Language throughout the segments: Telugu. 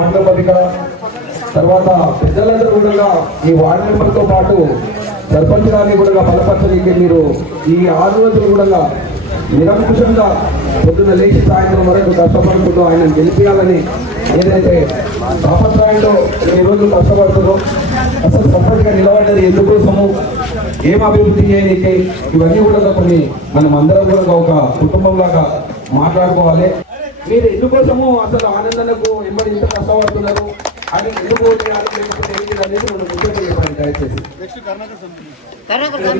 వార్డు మెంబర్గా తర్వాత పెద్దలందరూ కూడా ఈ వార్డు మెంబర్తో పాటు సర్పంచ్ గారిని కూడా బలపరచడానికి మీరు ఈ 6 రోజులు కూడా నిరంకుశంగా పొద్దున్న లేచి సాయంత్రం వరకు కష్టపడుకుంటూ ఆయన గెలిపించాలని ఏదైతే తాపత్రయంలో ఈరోజు కష్టపడుతుందో అసలు సర్పంచ్గా నిలబడ్డది ఎందుకోసము ఏం అభివృద్ధి చేయడానికి ఇవన్నీ కూడా కొన్ని మనం అందరం కూడా ఒక కుటుంబంలాగా మాట్లాడుకోవాలి. మీరు ఎందుకోసము అసలు ఆనందనకు ఎంబడి ఇంత కష్టపడుతున్నారు అని ఎందుకు లేకపోతే అనేది మనం ముఖ్యంగా చెప్పండి దయచేసి.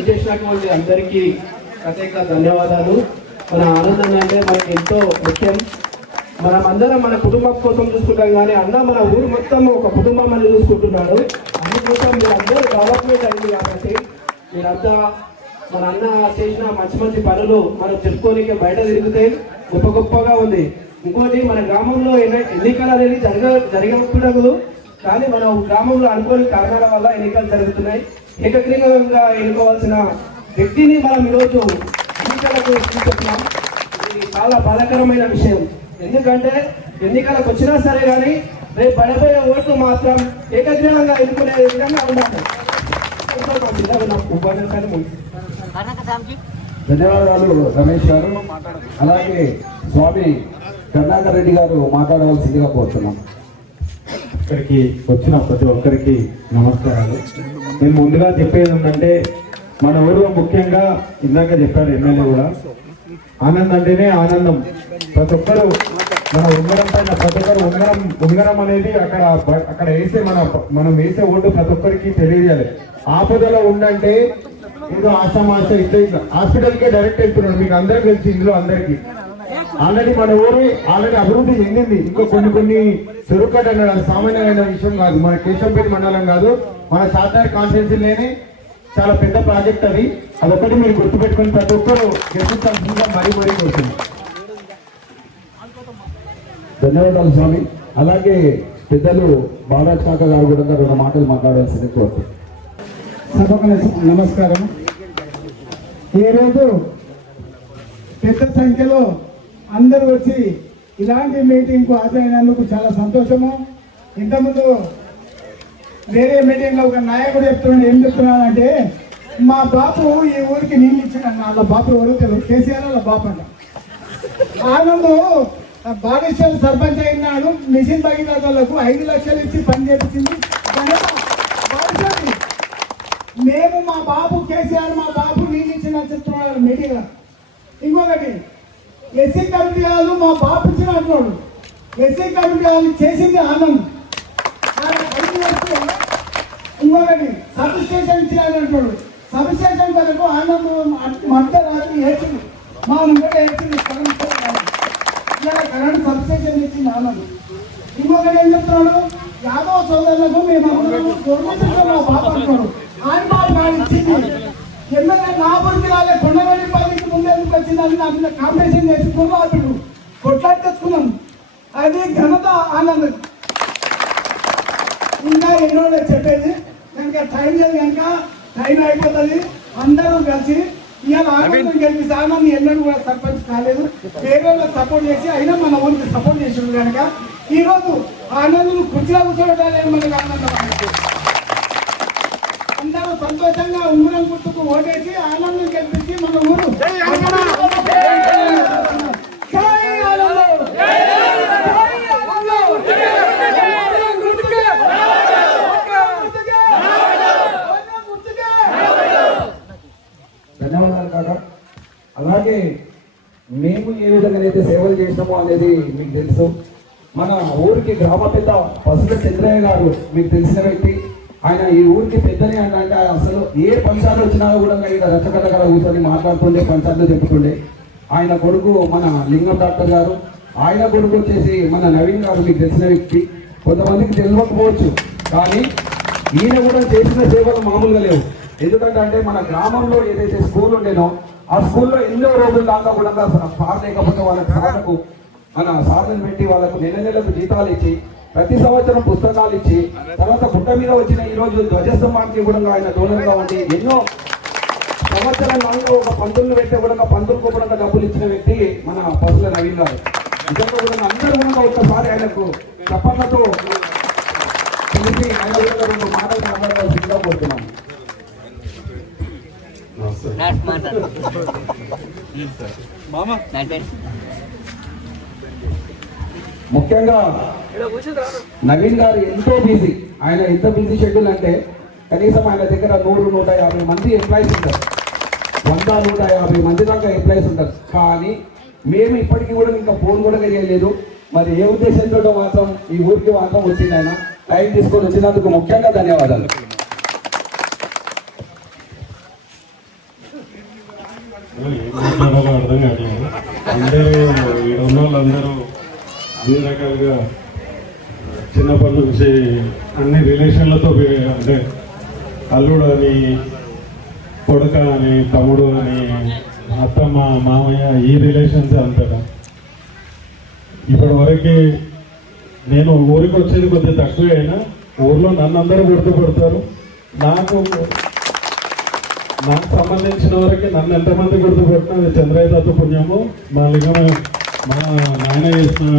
చేసినటువంటి అందరికీ ప్రత్యేక ధన్యవాదాలు. మన ఆనందం అంటే మనకి ఎంతో ముఖ్యం. మనం అందరం మన కుటుంబం కోసం చూసుకుంటాం కానీ అన్న మన ఊరు మొత్తం ఒక కుటుంబం అని చూసుకుంటున్నాడు. అందుకోసం మీరు అందరూ డెవలప్మెంట్ అయింది కాబట్టి మీరంతా మన అన్న చేసిన మంచి మంచి పనులు మనం చెప్పుకోనికి బయట తిరిగితే గొప్పగా ఉంది. ఇంకోటి మన గ్రామంలో ఎన్నికలు అనేది జరగకూడదు కానీ మన గ్రామంలో అనుకోని కారణాల వల్ల ఎన్నికలు జరుగుతున్నాయి. ఏకగ్రీవంగా ఎన్నుకోవాల్సిన వ్యక్తిని మనం ఈరోజు ఎన్నికలకు తీసుకొచ్చినాం. ఇది చాలా బాధాకరమైన విషయం. ఎందుకంటే ఎన్నికలకు వచ్చినా సరే కానీ రేపు పడిపోయే ఓట్లు మాత్రం ఏకగ్రీవంగా ఎన్నుకునే విధంగా ఉండాలి. ధన్యవాదాలు రమేష్ గారు. అలాగే స్వామి కరుణాకర్ రెడ్డి గారు మాట్లాడవలసిందిగా కోరుతున్నాం. ఇక్కడికి వచ్చిన ప్రతి ఒక్కరికి నమస్కారాలు. నేను ముందుగా చెప్పేది ఏంటంటే మన ఊరు ముఖ్యంగా ఇందాక చెప్పారు ఎమ్మెల్యే కూడా, ఆనందం అంటేనే ఆనందం. ప్రతి ఒక్కరు మన ఉంగరం పైన ప్రతి ఒక్కరు ఉంగరం అనేది అక్కడ వేసే మనం వేసే ఓటు ప్రతి ఒక్కరికి తెలియజేయాలి. ఆపదలో ఉండంటే ఏదో ఆశామాష ఇట్లా హాస్పిటల్కే డైరెక్ట్ వెళ్తున్నాడు. మీకు అందరికి తెలిసి ఇందులో అందరికీ ఆల్రెడీ మన ఊరు ఆల్రెడీ అభివృద్ధి చెందింది. ఇంకా కొన్ని చెరుకట్ అన్నాడు సామాన్యమైన విషయం కాదు. మన కేశంపేట మండలం కాదు, మన సాధారణ కాన్స్టిట్యున్సీ లేని చాలా పెద్ద ప్రాజెక్ట్ అది. అదొకటి మీరు గుర్తుపెట్టుకుని ప్రతి ఒక్కరు గెలిపించాల్సిందిగా మరీ కోరుతుంది. ధన్యవాదాలు స్వామి. అలాగే పెద్దలు బాలరాజ్ కాక గారు కూడా 2 మాటలు మాట్లాడాల్సింది కోరుతుంది. సభకు నమస్కారం. ఈరోజు పెద్ద సంఖ్యలో అందరూ వచ్చి ఇలాంటి మీటింగ్కు హాజరైనందుకు చాలా సంతోషము. ఇంతకుముందు వేరే మీటింగ్లో ఒక నాయకుడు చెప్తున్నాడు. ఏం చెప్తున్నాడంటే మా బాపు ఈ ఊరికి నీళ్ళు ఇచ్చాడు. వాళ్ళ బాపు ఎవరు తెలియదు, కేసీఆర్ వాళ్ళ బాపు అంట. ఆనందు బాగేశ్వర సర్పంచ్ అయినాడు. మిషన్ భగీరథులకు 5 లక్షలు ఇచ్చి పని చేపించింది. మేము మా బాబు కేసీఆర్ మా బాబు నీళ్ళు ఇచ్చిన చెప్తున్నాడు మీటింగ్లో. ఇంకొకటి ఎస్సీ కమిటీ వాళ్ళు మా బాబు ఇచ్చిన అంటున్నాడు. ఎస్సీ కమిటీ వాళ్ళు చేసింది ఆనంద్. ఇంకొకటి సబ్ స్టేషన్ ఇచ్చాడు అంటున్నాడు. సబ్ స్టేషన్ వరకు ఆనంద్ మధ్యరాత్రి ఏడ్చింది. మా ముందు ఏడ్చింది కరెంట్ సబ్ స్టేషన్ ఇచ్చింది ఆనంద్. ఇంకొకటి ఏం చెప్తున్నాడు, యాదవ్ సోదరులకు మేము గవర్నమెంట్ మా బాబు అంటున్నాడు. ఆయన బాబు నాకు ఇచ్చింది. ఎందుకంటే నా ఊరికి రాలే కొండవేడి పైకి ముందెందుకు వచ్చిందని నా మీద కాంపిటీషన్ చేసుకున్నాం. అప్పుడు కొట్లాడి తెచ్చుకున్నాం. అది ఘనత ఆనందం. ఇంకా ఎన్నో చెప్పేది కనుక టైం లేదు, కనుక టైం అయిపోతుంది. అందరూ కలిసి ఇవాళ ఆనందం గెలిపిస్తే ఆనందం ఎన్నడూ కూడా సర్పంచ్ కాలేదు. వేరే వాళ్ళకి సపోర్ట్ చేసి అయినా మన ఊరికి సపోర్ట్ చేసిండు. కనుక ఈరోజు ఆనందం కుర్చీలో కూర్చోబెట్టాలి. మనకు ఆనందం అందరూ సంతోషంగా ఉంగరం గుర్తుకు ఓటేసి ఆనందం గెలిపించి మన ఊరు ధన్యవాదాలు కాక. అలాగే మేము ఏ విధంగానైతే సేవలు చేసినామో అనేది మీకు తెలుసు. మన ఊరికి గ్రామ పెద్ద పసుల చంద్రయ్య గారు మీకు తెలిసిన వ్యక్తి. ఆయన ఈ ఊరికి పెద్దని అంటే అసలు ఏ పంచాలు వచ్చినా కూడా ఇక్కడ రచ్చగడ్డ గారు కూర్చొని మాట్లాడుతుండే, పంచాయతీలో చెప్పుతుండే. ఆయన కొడుకు మన లింగం డాక్టర్ గారు, ఆయన కొడుకు వచ్చేసి మన నవీన్ గారు మీకు తెలిసిన వ్యక్తి. కొంతమందికి తెలియకపోవచ్చు కానీ ఈయన కూడా చేసిన సేవలు మామూలుగా లేవు. ఎందుకంటే మన గ్రామంలో ఏదైతే స్కూల్ ఉండేనో ఆ స్కూల్లో ఎన్నో రోజుల దాకా కూడా సార్ లేకపోతే వాళ్ళకి సార్లకు మన సార్లను పెట్టి వాళ్ళకు నెలకు జీతాలు ఇచ్చి ప్రతి సంవత్సరం పుస్తకాలు ఇచ్చి తర్వాత గుట్ట మీద వచ్చిన ఈరోజు ధ్వజస్తంభానికి కూడా ఆయన దూరంగా ఉండి ఎన్నో సంవత్సరాల నాలుగు ఒక పంతులను పెట్టే కూడా పంతులకు కూడా డబ్బులు ఇచ్చిన వ్యక్తి మన పసుల నవీన్ గారు. నిజంగా కూడా అందరూ కూడా ఒక్కసారి ఆయనకు చప్పట్లతో పిలిచి ఆయన కూడా 2 మాటలు మాట్లాడవలసిందిగా కోరుతున్నాను. ముఖ్యంగా నవీన్ గారు ఎంతో బిజీ. ఆయన ఎంత బిజీ షెడ్యూల్ అంటే కనీసం ఆయన దగ్గర 100-150 మంది ఎంప్లాయీస్ ఉంటారు, 100-150 మంది దాకా ఎంప్లాయీస్ ఉంటారు. కానీ మేము ఇప్పటికీ కూడా ఇంకా ఫోన్ కూడా చేయలేదు. మరి ఏ ఉద్దేశంతో మాత్రం ఈ ఊరికి మాత్రం వచ్చింది ఆయన టైం తీసుకొని వచ్చినందుకు ముఖ్యంగా ధన్యవాదాలు. అర్థం కావట్లేదు. అందరూ ఇక్కడ ఉన్న వాళ్ళందరూ అన్ని రకాలుగా చిన్నప్పటి నుంచి అన్ని రిలేషన్లతో అంటే అల్లుడు అని, కొడుక అని, తమ్ముడు అని, అత్తమ్మ, మామయ్య ఈ రిలేషన్స్ అంతటా. ఇప్పటి వరకు నేను ఊరికి వచ్చేది కొద్దిగా తక్కువే అయినా ఊర్లో నన్ను అందరూ గుర్తుపడతారు. నాకు సంబంధించిన వరకు నన్ను ఎంతమంది గుర్తుపెట్టినా అది చంద్రయ్య తాత పుణ్యము. మా నాయన చేసిన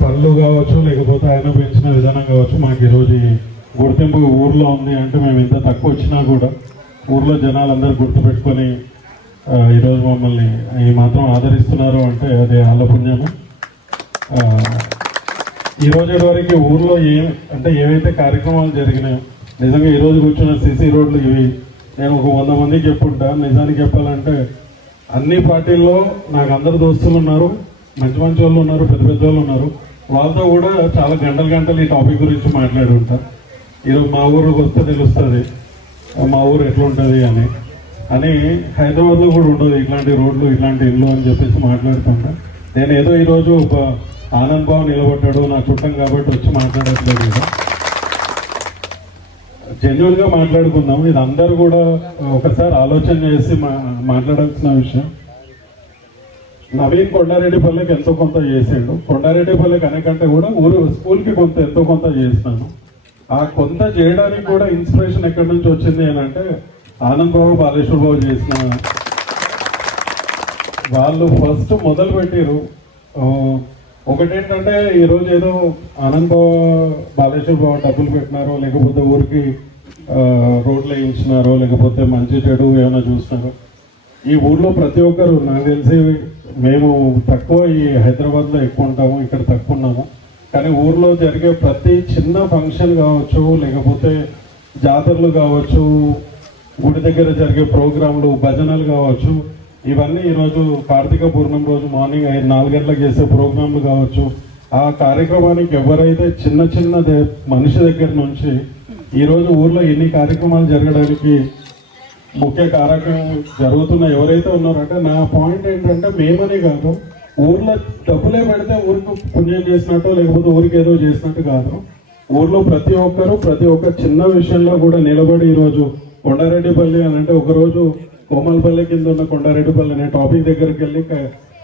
పనులు కావచ్చు, లేకపోతే ఆయన పెంచిన విధానం కావచ్చు, మాకు ఈరోజు గుర్తింపు ఊర్లో ఉంది. అంటే మేము ఇంత తక్కువ వచ్చినా కూడా ఊర్లో జనాలందరూ గుర్తుపెట్టుకొని ఈరోజు మమ్మల్ని ఈ మాత్రం ఆదరిస్తున్నారు అంటే అది వాళ్ళ పుణ్యము. ఈ రోజు వరకు ఊర్లో ఏవైతే కార్యక్రమాలు జరిగినాయో నిజంగా ఈరోజు కూర్చున్న సీసీ రోడ్లు ఇవి నేను ఒక 100 మందికి చెప్పుంటా. నిజానికి చెప్పాలంటే అన్ని పార్టీల్లో నాకు అందరు దోస్తులు ఉన్నారు, మంచి మంచి వాళ్ళు ఉన్నారు, పెద్ద పెద్ద వాళ్ళు ఉన్నారు. వాళ్ళతో కూడా చాలా గంటలు ఈ టాపిక్ గురించి మాట్లాడి ఉంటా. ఈరోజు మా ఊరికి వస్తే తెలుస్తుంది మా ఊరు ఎట్లుంటుంది అని హైదరాబాద్లో కూడా ఉండదు ఇట్లాంటి రోడ్లు, ఇట్లాంటి ఇల్లు అని చెప్పేసి మాట్లాడుతుంటా. నేను ఏదో ఈరోజు ఒక ఆనంద్ బాబు నిలబడ్డాడు నా చుట్టం కాబట్టి వచ్చి మాట్లాడట్లేదు. కదా జెన్యున్గా మాట్లాడుకుందాం. ఇది అందరూ కూడా ఒకసారి ఆలోచన చేసి మాట్లాడాల్సిన విషయం. నవీన్ కొండారెడ్డిపల్లెకి ఎంతో కొంత చేసిండు. కొండారెడ్డిపల్లెకి అనేకంటే కూడా స్కూల్కి ఎంతో కొంత చేసినాను. ఆ కొంత చేయడానికి కూడా ఇన్స్పిరేషన్ ఎక్కడి నుంచి వచ్చింది అని అంటే ఆనంద్ బాబు, బాలేశ్వర్ బాబు చేసిన వాళ్ళు ఫస్ట్ మొదలు పెట్టారు. ఒకటేంటంటే ఈరోజు ఏదో ఆనంద్ బాబు, బాలేశ్వర్ బాబు డబ్బులు పెట్టినారో, లేకపోతే ఊరికి రోడ్లు వేయించినారో, లేకపోతే మంచి చెడు ఏమైనా చూసినారో. ఈ ఊళ్ళో ప్రతి ఒక్కరు నాకు తెలిసి మేము తక్కువ ఈ హైదరాబాద్లో ఎక్కువ ఉంటాము, ఇక్కడ తక్కువ ఉన్నాము. కానీ ఊర్లో జరిగే ప్రతి చిన్న ఫంక్షన్ కావచ్చు, లేకపోతే జాతరలు కావచ్చు, గుడి దగ్గర జరిగే ప్రోగ్రాంలు, భజనలు కావచ్చు, ఇవన్నీ ఈరోజు కార్తీక పూర్ణం రోజు మార్నింగ్ 4 గంటలకు చేసే ప్రోగ్రాంలు కావచ్చు. ఆ కార్యక్రమానికి ఎవరైతే చిన్న మనిషి దగ్గర నుంచి ఈరోజు ఊర్లో ఎన్ని కార్యక్రమాలు జరగడానికి ముఖ్య కార్యక్రమం జరుగుతున్న ఎవరైతే ఉన్నారంటే నా పాయింట్ ఏంటంటే మేమనే కాదు, ఊర్లో డబ్బులే పెడితే ఊరికి పుణ్యం చేసినట్టు, లేకపోతే ఊరికి ఏదో చేసినట్టు కాదు. ఊర్లో ప్రతి ఒక్క చిన్న విషయంలో కూడా నిలబడి ఈరోజు కొండారెడ్డిపల్లి అని అంటే ఒకరోజు కోమల్పల్లి కింద ఉన్న కొండారెడ్డిపల్లి అనే టాపిక్ దగ్గరికి వెళ్ళి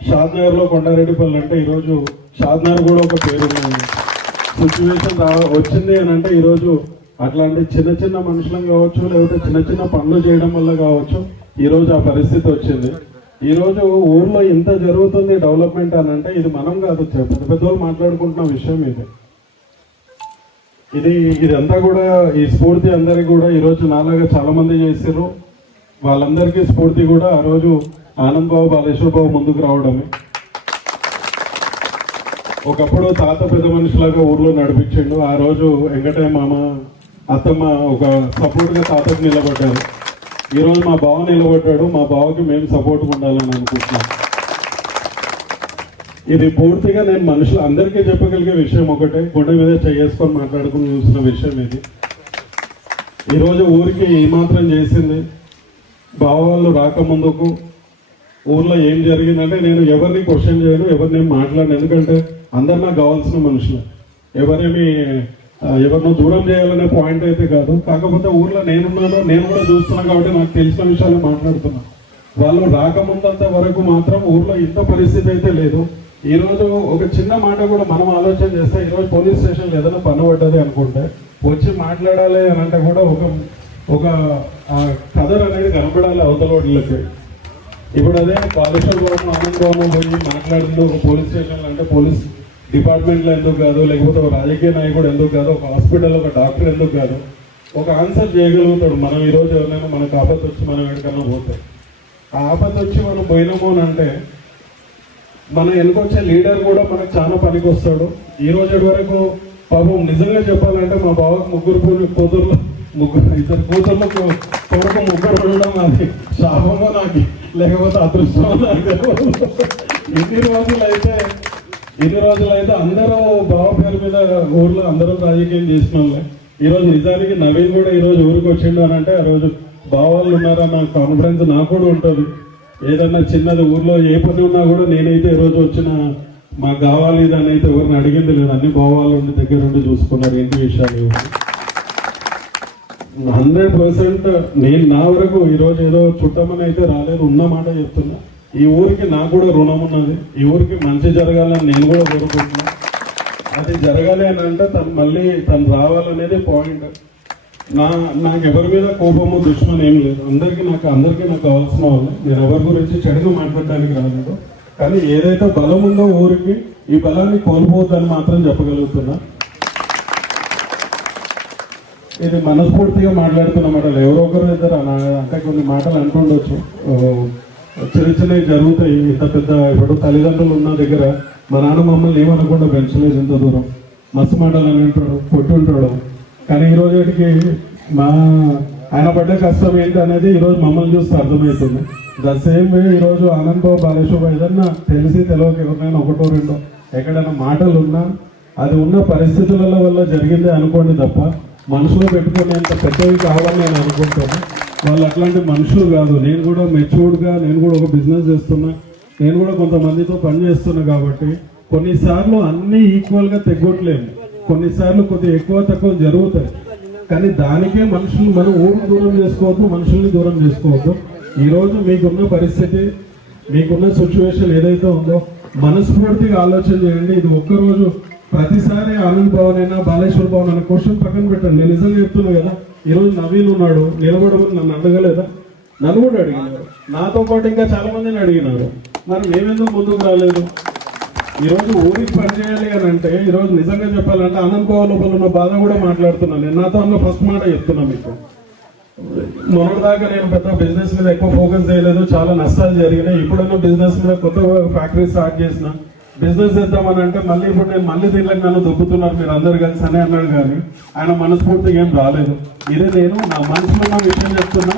షాద్నగర్లో కొండారెడ్డిపల్లి అంటే ఈరోజు షాద్నగర్ కూడా ఒక పేరు సిచ్యువేషన్ వచ్చింది అని అంటే ఈరోజు అట్లాంటి చిన్న మనుషులం కావచ్చు, లేకపోతే చిన్న పనులు చేయడం వల్ల కావచ్చు ఈరోజు ఆ పరిస్థితి వచ్చింది. ఈరోజు ఊర్లో ఇంత జరుగుతుంది డెవలప్మెంట్ అని అంటే ఇది మనం కాదు, పెద్ద పెద్దవాళ్ళు మాట్లాడుకుంటున్న విషయం ఇదంతా కూడా ఈ స్ఫూర్తి అందరికి కూడా ఈరోజు నాలాగా చాలా మంది చేశారు. వాళ్ళందరికీ స్ఫూర్తి కూడా ఆ రోజు ఆనంద్ బాబు, బాలేశ్వర్ బాబు ముందుకు రావడమే. ఒకప్పుడు తాత పెద్ద మనిషిలాగా ఊర్లో నడిపించిండు. ఆ రోజు వెంకటయ్య మామ, అత్తమ్మ ఒక సపోర్ట్గా తాతకు నిలబడ్డారు. ఈరోజు మా బావ నిలబడ్డాడు. మా బావకి మేము సపోర్ట్గా ఉండాలని అనుకుంటున్నాం. ఇది పూర్తిగా నేను మనుషులు అందరికీ చెప్పగలిగే విషయం ఒకటే, గుండె మీద చేసుకొని మాట్లాడుకుని చూసిన విషయం ఇది. ఈరోజు ఊరికి ఏమాత్రం చేసింది, బావ వాళ్ళు రాకముందుకు ఊర్లో ఏం జరిగిందంటే నేను ఎవరిని క్వశ్చన్ చేయను, ఎవరిని మాట్లాడను. ఎందుకంటే అందరు నాకు కావాల్సిన మనుషులు, ఎవరినో దూరం చేయాలనే పాయింట్ అయితే కాదు. కాకపోతే ఊర్లో నేనున్నాను, నేను కూడా చూస్తున్నాను కాబట్టి నాకు తెలిసిన విషయాలు మాట్లాడుతున్నాను. వాళ్ళు రాకముందంత వరకు మాత్రం ఊర్లో ఇంత పరిస్థితి అయితే లేదు. ఈరోజు ఒక చిన్న మాట కూడా మనం ఆలోచన చేస్తే ఈరోజు పోలీస్ స్టేషన్లో ఏదైనా పని పడ్డది అనుకుంటే వచ్చి మాట్లాడాలి అని అంటే కూడా ఒక కథర్ అనేది కనపడాలి అవతల వాళ్ళకి. ఇప్పుడు అదే బాలేశ్వర్ భవన్ ఆనంద్ భవన్ పోయి మాట్లాడింది ఒక పోలీస్ స్టేషన్లో అంటే పోలీస్ డిపార్ట్మెంట్లో ఎందుకు కాదు, లేకపోతే ఒక రాజకీయ నాయకుడు ఎందుకు కాదు, ఒక హాస్పిటల్ ఒక డాక్టర్ ఎందుకు కాదు, ఒక ఆన్సర్ చేయగలుగుతాడు. మనం ఈరోజు ఎవరైనా మనకు ఆపత్తి వచ్చి మనం ఎక్కడికన్నా పోతాం, ఆ ఆపత్తి వచ్చి మనం పోయినాము అని అంటే మన వెనుకొచ్చే లీడర్ కూడా మనకు చాలా పనికి వస్తాడు. ఈ రోజు వరకు పాపం నిజంగా చెప్పాలంటే మా బావకు ఇద్దరు కూతుర్లకు కొరకు ముగ్గురు ఉండడం అది శాపమో నాకు లేకపోతే అదృష్టమో నాకు. ఇన్ని రోజులైతే అందరూ బావ పేరు మీద ఊర్లో అందరూ రాజకీయం చేసిన వాళ్ళే. ఈరోజు నిజానికి నవీన్ కూడా ఈరోజు ఊరికి వచ్చిండు అని అంటే ఆ రోజు బావాళ్ళు ఉన్నారన్న కాన్ఫిడెన్స్ నాకు కూడా ఉంటుంది. ఏదన్నా చిన్నది ఊర్లో ఏ పని ఉన్నా కూడా నేనైతే ఈరోజు వచ్చిన మాకు కావాలి దాన్ని అయితే ఎవరిని అడిగింది లేదు. అన్ని బావాళ్ళు ఉండి దగ్గర ఉండి చూసుకున్నారు ఇంటి విషయాలు. 100% నేను నా వరకు ఈరోజు ఏదో చుట్టమని అయితే రాలేదు, ఉన్న మాట చెప్తున్నా. ఈ ఊరికి నాకు కూడా రుణం ఉన్నది. ఈ ఊరికి మంచి జరగాలని నేను కూడా కోరుకుంటున్నా. అది జరగాలి అని అంటే తను రావాలనేది పాయింట్. నాకు ఎవరి మీద కోపము దుష్మని ఏం లేదు. అందరికీ నాకు కావాల్సిన వాళ్ళు. నేను ఎవరి గురించి చెడుగా మాట్లాడడానికి రాలేదు. కానీ ఏదైతే బలం ఉందో ఊరికి ఈ బలాన్ని కోల్పోవద్దని మాత్రం చెప్పగలుగుతున్నా. ఇది మనస్ఫూర్తిగా మాట్లాడుతున్న మాటలు. ఎవరో ఒకరు ఇద్దరు అంటే కొన్ని మాటలు అంటుండొచ్చు, చిన్నవి జరుగుతాయి. ఇంత పెద్ద ఇప్పుడు తల్లిదండ్రులు ఉన్న దగ్గర మా నాన్న మమ్మల్ని ఏమనకుండా పెంచలేదు ఇంత దూరం. మస్తు మాటలు అని ఉంటాడు, కొట్టుంటాడు. కానీ ఈ రోజుకి ఆయన పడ్డ కష్టం ఏంటి అనేది ఈరోజు మమ్మల్ని చూస్తే అర్థమవుతుంది. ద సేమ్ వే ఈరోజు ఆనంద్ బాబు బాలేశ్వర్ ఏదన్నా తెలిసి తెలియక ఎవరినైనా ఒకటో రెండో ఎక్కడైనా మాటలు ఉన్నా అది ఉన్న పరిస్థితుల వల్ల జరిగిందే అనుకోండి తప్ప మనుషులు పెట్టుకునేంత పెద్దవి కావాలని నేను అనుకుంటాను. వాళ్ళు అట్లాంటి మనుషులు కాదు. నేను కూడా మెచ్యూర్డ్గా నేను కూడా ఒక బిజినెస్ చేస్తున్నా, నేను కూడా కొంతమందితో పని చేస్తున్నా. కాబట్టి కొన్నిసార్లు అన్నీ ఈక్వల్గా తెగొట్టలేము, కొన్నిసార్లు కొద్దిగా ఎక్కువ తక్కువ జరుగుతాయి. కానీ దానికే మనుషులు మనం ఊరు దూరం చేసుకోవద్దు, మనుషుల్ని దూరం చేసుకోవద్దు. ఈరోజు మీకున్న పరిస్థితి, మీకున్న సిచ్యువేషన్ ఏదైతే ఉందో మనస్ఫూర్తిగా ఆలోచన చేయండి. ఇది ఒక్కరోజు ప్రతిసారి ఆనంద్ భవన్ అయినా బాలేశ్వర్ భవన్ అనే క్వశ్చన్ పక్కన పెట్టండి. నేను నిజంగా చెప్తున్నా కదా, ఈరోజు నవీన్ ఉన్నాడు నిలబడమని నన్ను అడగలేదా? నన్ను కూడా అడిగినారు, నాతో పాటు ఇంకా చాలా మందిని అడిగినారు. మరి మేమెందుకు ముందుకు రాలేదు? ఈరోజు ఊరికి పనిచేయాలి అని అంటే ఈరోజు నిజంగా చెప్పాలంటే ఆనంద్ భవన్ లోపల ఉన్న బాధ కూడా మాట్లాడుతున్నాను. నేను నాతో అన్న ఫస్ట్ మాట చెప్తున్నా మీకు. మొన్నటిదాకా నేను పెద్ద బిజినెస్ మీద ఎక్కువ ఫోకస్ చేయలేదు, చాలా నష్టాలు జరిగినాయి. ఇప్పుడైనా బిజినెస్ మీద కొత్త ఫ్యాక్టరీ స్టార్ట్ చేసిన, బిజినెస్ చేద్దామని అంటే ఇప్పుడు నేను దీంట్లోకి నన్ను దొబ్బుతున్నారు మీరు అందరు కలిసి అని అన్నాడు. కానీ ఆయన మనస్ఫూర్తిగా ఏం రాలేదు. ఇదే నేను నా మనసులో ఉన్న విషయం చెప్తున్నా.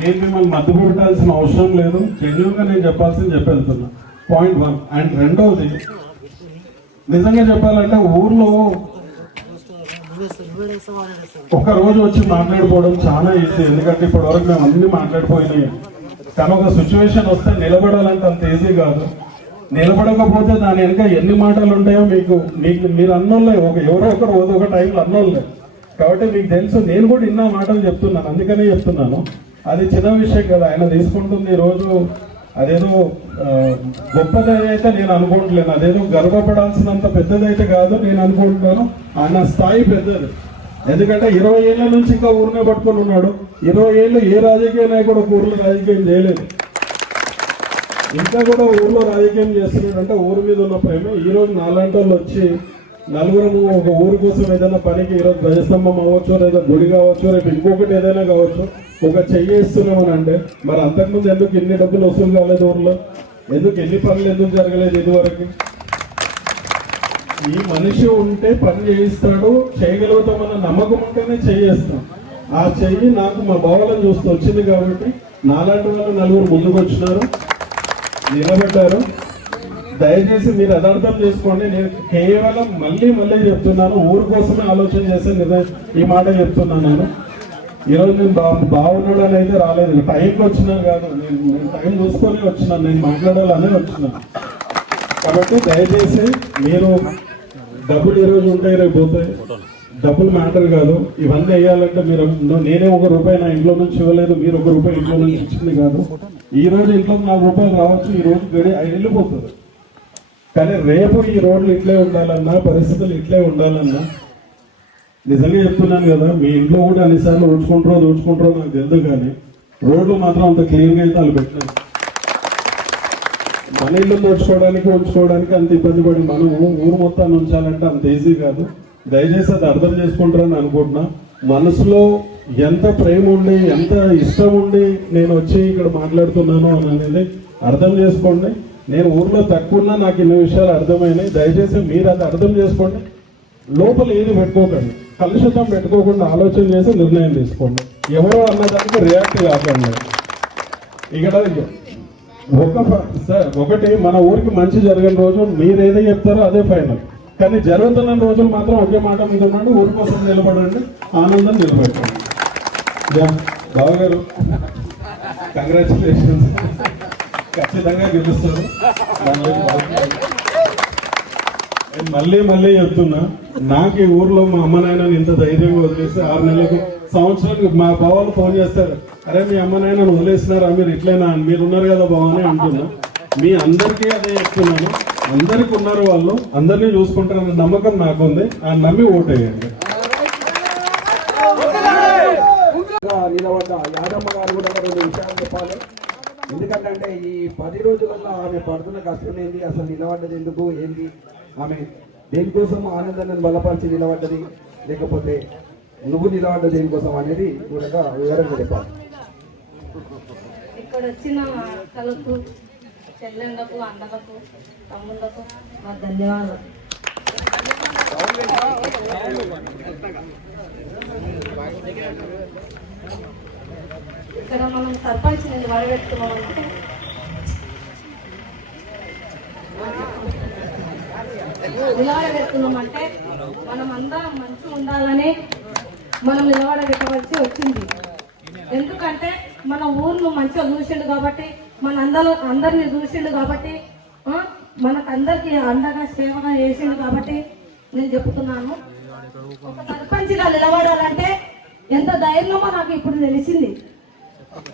నేను మిమ్మల్ని మధ్య పెట్టాల్సిన అవసరం లేదు, జెన్యూన్గా నేను చెప్పాల్సింది చెప్పేళ్తున్నా. పాయింట్ 1. అండ్ రెండవది, నిజంగా చెప్పాలంటే ఊర్లో ఒక రోజు వచ్చి మాట్లాడుకోవడం చాలా ఈజీ. ఎందుకంటే ఇప్పటి వరకు మేము అన్ని మాట్లాడిపోయినాయి. కానీ ఒక సిచ్యువేషన్ వస్తే నిలబడాలంటే అంత ఈజీ కాదు. నిలబడకపోతే దాని వెనుక ఎన్ని మాటలు ఉంటాయో మీరు అన్నోళ్ళే, ఎవరో ఒకరు ఒక టైంలో అన్నోళ్ళే. కాబట్టి మీకు తెలుసు. నేను కూడా ఇన్న మాటలు చెప్తున్నాను, అందుకనే చెప్తున్నాను. అది చిన్న విషయం కదా. ఆయన తీసుకుంటుంది ఈరోజు అదేదో గొప్పదైతే నేను అనుకోవట్లేను, అదేదో గర్వపడాల్సినంత పెద్దదైతే కాదు నేను అనుకుంటున్నాను. ఆయన స్థాయి పెద్దది. ఎందుకంటే 20 ఏళ్ల నుంచి ఇంకా ఊరినే పట్టుకొని ఉన్నాడు. 20 ఏళ్ళు ఏ రాజకీయ నాయకుడు ఒక ఊర్లో రాజకీయం చేయలేదు. ఇంకా కూడా ఊర్లో రాజకీయం చేస్తున్నాడు అంటే ఊరి మీద ఉన్న ప్రేమ. ఈరోజు నాలాంటి వాళ్ళు వచ్చి నలుగురు ఒక ఊరి కోసం ఏదైనా పనికి, ఈరోజు ధ్వజస్తంభం అవ్వచ్చు, లేదా గుడి కావచ్చు, రేపు ఇంకొకటి ఏదైనా కావచ్చు, ఒక చెయ్యేస్తున్నామని అంటే మరి అంతకుముందు ఎందుకు ఎన్ని డబ్బులు వసూలు కాలేదు ఊర్లో? ఎన్ని పనులు ఎందుకు జరగలేదు ఇదివరకు? ఈ మనిషి ఉంటే పని చేయిస్తాడు, చేయగలుగుతామన్న నమ్మకం ఉంటేనే చేయిస్తాం. ఆ చెయ్యి నాకు మా బావలను చూస్తూ వచ్చింది కాబట్టి నాలాంటి వాళ్ళు నలుగురు ముందుకు వచ్చినారు, నిలబడ్డారు. దయచేసి మీరు అదార్థం చేసుకోండి. నేను కేవలం మళ్ళీ చెప్తున్నాను, ఊరు కోసమే ఆలోచన చేస్తే ఈ మాట చెప్తున్నాను. నేను ఈరోజు నేను బాగున్నాడు అని అయితే రాలేదు, టైంకి వచ్చినా కాదు, నేను టైం చూసుకొని వచ్చినాను, నేను మాట్లాడాలనే వచ్చినాను. కాబట్టి దయచేసి మీరు డబ్బులు ఈరోజు ఉంటాయి, రేపు పోతాయి. డబ్బులు మ్యాటర్ కాదు. ఇవన్నీ వేయాలంటే నేనే ₹1 నా ఇంట్లో నుంచి ఇవ్వలేదు, మీరు ₹1 ఇంట్లో నుంచి ఇచ్చింది కాదు. ఈ రోజు ఇంట్లో ₹4 రావచ్చు, ఈ రోజు గడి 5 వెళ్ళిపోతుంది. కానీ రేపు ఈ రోడ్లు ఇట్లే ఉండాలన్నా, పరిస్థితులు ఇట్లే ఉండాలన్నా, నిజంగా చెప్తున్నాను కదా, మీ ఇంట్లో కూడా అన్నిసార్లు ఊడ్చుకుంటారో నాకు తెలియదు. కానీ రోడ్లు మాత్రం అంత క్లీన్గా అయితే వాళ్ళు పెట్టారు. మన ఇల్లు ఉంచుకోవడానికి అంత ఇబ్బంది పడి మనం ఊరు మొత్తాన్ని ఉంచాలంటే అంత ఈజీ కాదు. దయచేసి అది అర్థం చేసుకుంటారని అనుకుంటున్నా. మనసులో ఎంత ప్రేమ ఉండి ఎంత ఇష్టం ఉండి నేను వచ్చి ఇక్కడ మాట్లాడుతున్నాను అనేది అర్థం చేసుకోండి. నేను ఊర్లో తక్కువ ఉన్నా నాకు ఇన్ని విషయాలు అర్థమైనాయి. దయచేసి మీరు అది అర్థం చేసుకోండి. లోపల ఏది పెట్టుకోకండి, కలుషితం పెట్టుకోకుండా ఆలోచన చేసి నిర్ణయం తీసుకోండి. ఎవరో అన్నదానికి రియాక్ట్ కాకండి. ఇక్కడ ఒకటి మన ఊరికి మంచి జరిగిన రోజు మీరు ఏదో చెప్తారో అదే ఫైనల్. కానీ జరుగుతున్న రోజులు మాత్రం ఒకే మాట మీద ఉన్నాడు. ఊరి కోసం నిలబడండి, ఆనందం నిలబెట్టండి. బావగారు కంగ్రాచులేషన్స్, ఖచ్చితంగా గెలుస్తారు. నేను మళ్ళీ చెప్తున్నా, నాకు ఈ ఊర్లో మా అమ్మ నాయనని ఇంత ధైర్యంగా వదిలేసి 6 నెలలకు సంవత్సరానికి మా బావాలు ఫోన్ చేస్తారు, అరే మీ అమ్మ నాయనను వదిలేసినారా, మీరు ఇట్లైనా మీరు ఉన్నారు కదా బావ అని అంటున్నా. మీ అందరికీ అదే చెప్తున్నాను. అందరికి ఉన్నారు, వాళ్ళు అందరినీ చూసుకుంటారన్న నమ్మకం నాకుంది. ఆ నమ్మి ఓటేయండి. నిలబడ్డ యాదమ్మ గారు కూడా 2 విషయాలు చెప్పాలి. ఎందుకంటే ఈ 10 రోజులలో ఆమె పడుతున్న కష్టం ఏంటి, అసలు నిలబడ్డది ఎందుకు, ఏంటి, ఆమె దేనికోసం ఆనందాన్ని బలపరిచి నిలబడ్డది, లేకపోతే నువ్వు నిలబడ్డ దేనికోసం అనేది కూడా వివరంగా చెప్పాలి. ఇక్కడ వచ్చిన అక్కలకు, చెల్లెళ్ళకు, అన్నలకు, తమ్ముళ్ళకు మా ధన్యవాదాలు. ఇక్కడ మనం సర్పంచ్ నిలబెట్టుకున్నామంటే మనం అందరం మంచిగా ఉండాలని మనం నిలబడబెట్టవలసి వచ్చింది. ఎందుకంటే మన ఊర్ను మంచిగా చూసిండు కాబట్టి, అందరినీ చూసిండు కాబట్టి, మనకందరికి అండగా సేవగా చేసిండు కాబట్టి నేను చెప్తున్నాను. ఒక సర్పంచ్గా నిలబడాలంటే ఎంత ధైర్యమో నాకు ఇప్పుడు తెలిసింది.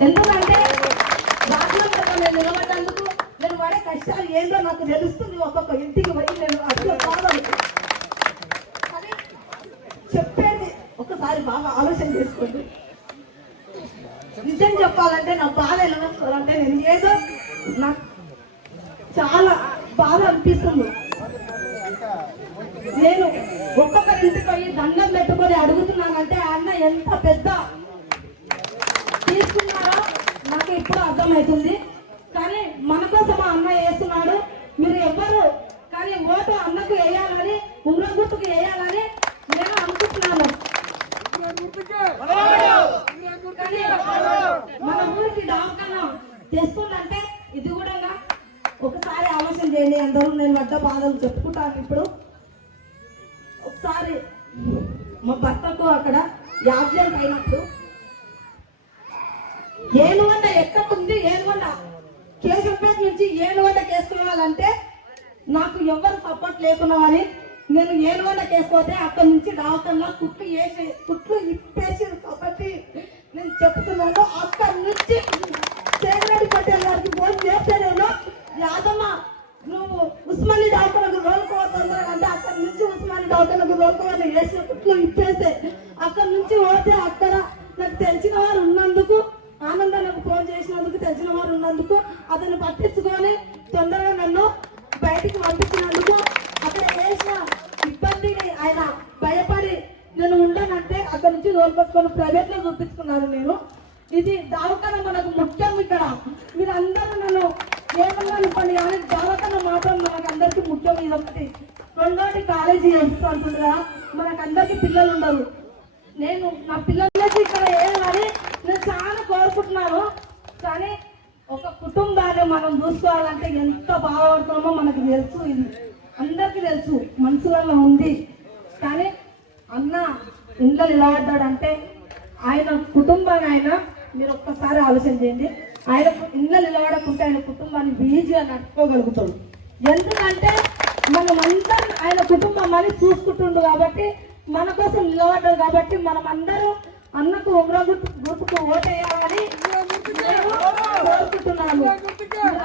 ఎందుకంటే నేను నిలబడ్డందుకు నేను పడే కష్టాలు ఏందో నాకు తెలుస్తుంది. ఒక్కొక్క ఇంటికి పోయి నేను అసలు బాధలు అని చెప్పేది ఒకసారి బాగా ఆలోచన చేసుకోండి. నిజం చెప్పాలంటే నా బాధ ఎలా వస్తుందంటే, నేను ఏదో నాకు చాలా బాధ అనిపిస్తుంది. నేను ఒక్కొక్కరింటికి పోయి దండం పెట్టుకొని అడుగుతున్నానంటే అన్న ఎంత పెద్ద తీసుకున్నారో నాకు ఇప్పుడు అర్థమవుతుంది. కానీ మన కోసం అన్న వేస్తున్నాడు. మీరు ఎవ్వరు కానీ ఓటు అన్నకు వేయాలని, ఉంగరం గుర్తుకు వేయాలని నేను అనుకుంటున్నాను. కానీ మన ఊరికి దవాఖానా తెస్తుందంటే ఇది కూడా ఒకసారి ఆలోచన చేయండి అందరూ. నేను వద్ద బాధలు చెప్పుకుంటాను. ఇప్పుడు ఒకసారి మా భర్తకు అక్కడ యాక్సిడెంట్ అయినప్పుడు ఏనుగొండ ఎక్కడుంది, ఏనుగొండ కేశంపేట నుంచి ఏనుగొండ కేసుకోవాలంటే నాకు ఎవరు సపోర్ట్ లేకున్నా అని నేను ఏనుగొండ కేసుకోతే అక్కడ నుంచి డాక్టర్లో కుట్లు ఇప్పేసి కాబట్టి నేను చెప్తున్నాను. అక్కడి నుంచి సేగరెడ్డి పటేల్ గారికి ఫోన్ చేస్తే నేను, యాదమ్మ నువ్వు ఉస్మాని డాక్టర్లకు రోలుకోవద్దు అంటే అక్కడి నుంచి ఉస్మాని డాక్టర్లకు రోలుకోవాలని వేసిన కుట్లు ఇప్పేస్తే అక్కడి నుంచి పోతే అక్కడ నాకు తెలిసిన వారు ఉన్నందుకు, ఆనందానికి ఫోన్ చేసినందుకు, తెలిసిన వారు ఉన్నందుకు అతను పట్టించుకొని తొందరగా నన్ను బయటికి పంపించినందుకు, అక్కడ వేసిన ఇబ్బందిని ఆయన భయపడి నేను ఉండనంటే అక్కడి నుంచి రోలుకొచ్చుకొని ప్రైవేట్లో చూపించుకున్నాను నేను. ఇది దవాఖానా మనకు ముఖ్యం. ఇక్కడ మీరు అందరూ నన్ను ఏమన్నా ఇవ్వండి కానీ దవాఖానా మాత్రం మనకు అందరికీ ముఖ్యం. ఇది ఒకటి. రెండోది కాలేజీ చేస్తూ అంటుండగా మనకందరికి పిల్లలు ఉండరు. నేను నా పిల్లలకి ఇక్కడ వేయాలని నేను చాలా కోరుకుంటున్నాను. కానీ ఒక కుటుంబాన్ని మనం చూసుకోవాలంటే ఎంత బాధపడుతున్నామో మనకు తెలుసు. ఇది అందరికీ తెలుసు, మనసులలో ఉంది. కానీ అన్న ఇంట్లో నిలబడ్డాడంటే ఆయన కుటుంబాన్ని మీరు ఒక్కసారి ఆలోచన చేయండి. ఆయన ఇళ్ళ నిలబడకుంటే ఆయన కుటుంబాన్ని ఈజీగా నడుపుకోగలుగుతాడు. ఎందుకంటే మనం అందరం ఆయన కుటుంబం అని చూసుకుంటుండు కాబట్టి, మన కోసం నిలబడ్డాడు కాబట్టి మనం అందరూ అన్నకు ఉంగరం గుర్తుకు ఓటేయాలని కోరుకుంటున్నాను.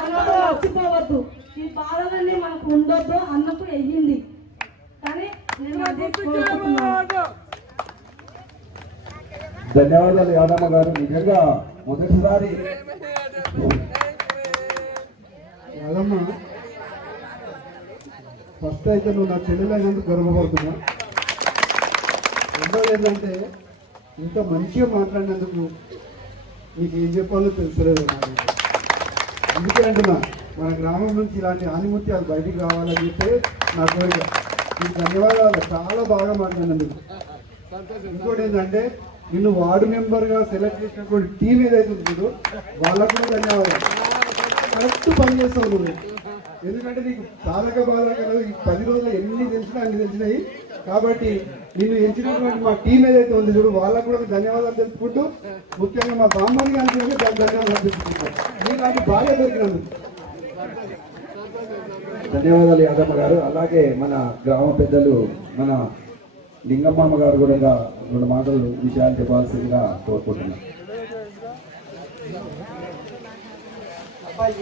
అన్నతో మర్చిపోవద్దు. ఈ బాధలన్నీ మనకు ఉండొద్దు. అన్నకు వెయ్యింది కానీ నేను అదే కోరుకుంటున్నాను. ధన్యవాదాలు యాదమ్మ గారు. నిజంగా మొదటిసారి అదమ్మా ఫస్ట్ అయితే నువ్వు నా చెల్లెలైనందుకు గర్వపడుతున్నా. రెండోది ఏంటంటే ఇంత మంచిగా మాట్లాడినందుకు నీకు ఏం చెప్పాలో తెలుసలేదు నాకు. అందుకే అంటున్నా మన గ్రామం నుంచి ఇలాంటి ఆనిముత్యాలు బయటికి రావాలని చెప్పి నా కోరిక. నీకు ధన్యవాదాలు, చాలా బాగా మాట్లాడినందుకు. ఇంకోటి ఏంటంటే నిన్ను వార్డు మెంబర్గా సెలెక్ట్ చేసినటువంటి టీం ఏదైతే ఉంటుందో వాళ్ళకు కూడా ధన్యవాదాలు. కరెక్ట్ పని చేస్తావు నువ్వు. ఎందుకంటే నీకు సాధక బాధక ఈ 10 రోజులు ఎన్ని తెలిసినా అన్ని తెలిసినాయి. కాబట్టి నిన్ను ఎంచినటువంటి మా టీం ఏదైతే ఉంది చూడు వాళ్ళకు కూడా ధన్యవాదాలు తెలుపుకుంటూ, ముఖ్యంగా మా బామ్మని గారికి ధన్యవాదాలు తెలుపుకుంటాం. నీలాంటి బాగా దొరికినందుకు. ధన్యవాదాలు యాదమ్మ గారు. అలాగే మన గ్రామ పెద్దలు మన లింగమ్మ గారు కూడా 2 మాటలు విషయాలు చెప్పాల్సిందిగా కోరుకుంటున్నాను.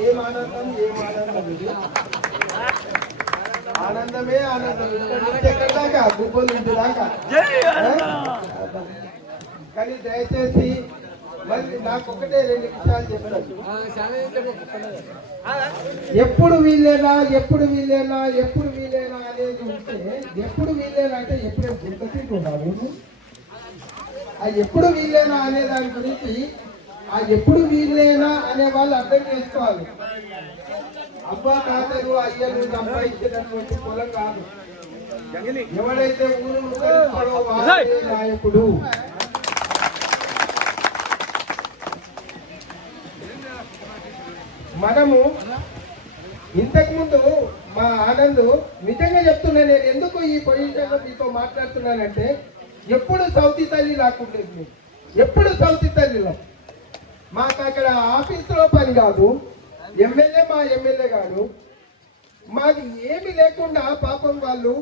ఏం ఆనందం, ఏం ఆనందం ఇది. ఆనందమే ఆనందం. ఎక్కడి దాకా గుబ్బలు ఇంటి దాకా. కానీ దయచేసి మరి నాకు ఒకటే 2 విషయాలు చెప్తాను. ఎప్పుడు వీలేనా అనేది ఉంటే, ఎప్పుడు వీలేనా అంటే ఎప్పుడే గుర్తు ఆ ఎప్పుడు వీలేనా అనే దాని గురించి ఆ ఎప్పుడు వీలేనా అనే వాళ్ళు అర్థం చేసుకోవాలి. అబ్బా తాతలు అయ్యలు సంపాదించినటువంటి పొలం కాదు. ఎవడైతే ఊరు ఉపయోగిస్తాడో వాడే నాయకుడు. మనము ఇంతకుముందు మా ఆనంద్ నిజంగా చెప్తున్నా, నేను ఎందుకు ఈ పొజిషన్లో మీతో మాట్లాడుతున్నానంటే ఎప్పుడు సౌతి తల్లి లాక్కుంటుంది. ఎప్పుడు సౌతి తల్లిలో మాకు అక్కడ ఆఫీసులో పని కాదు, మా ఎమ్మెల్యే కాదు, మాకు ఏమి లేకుండా పాపం వాళ్ళు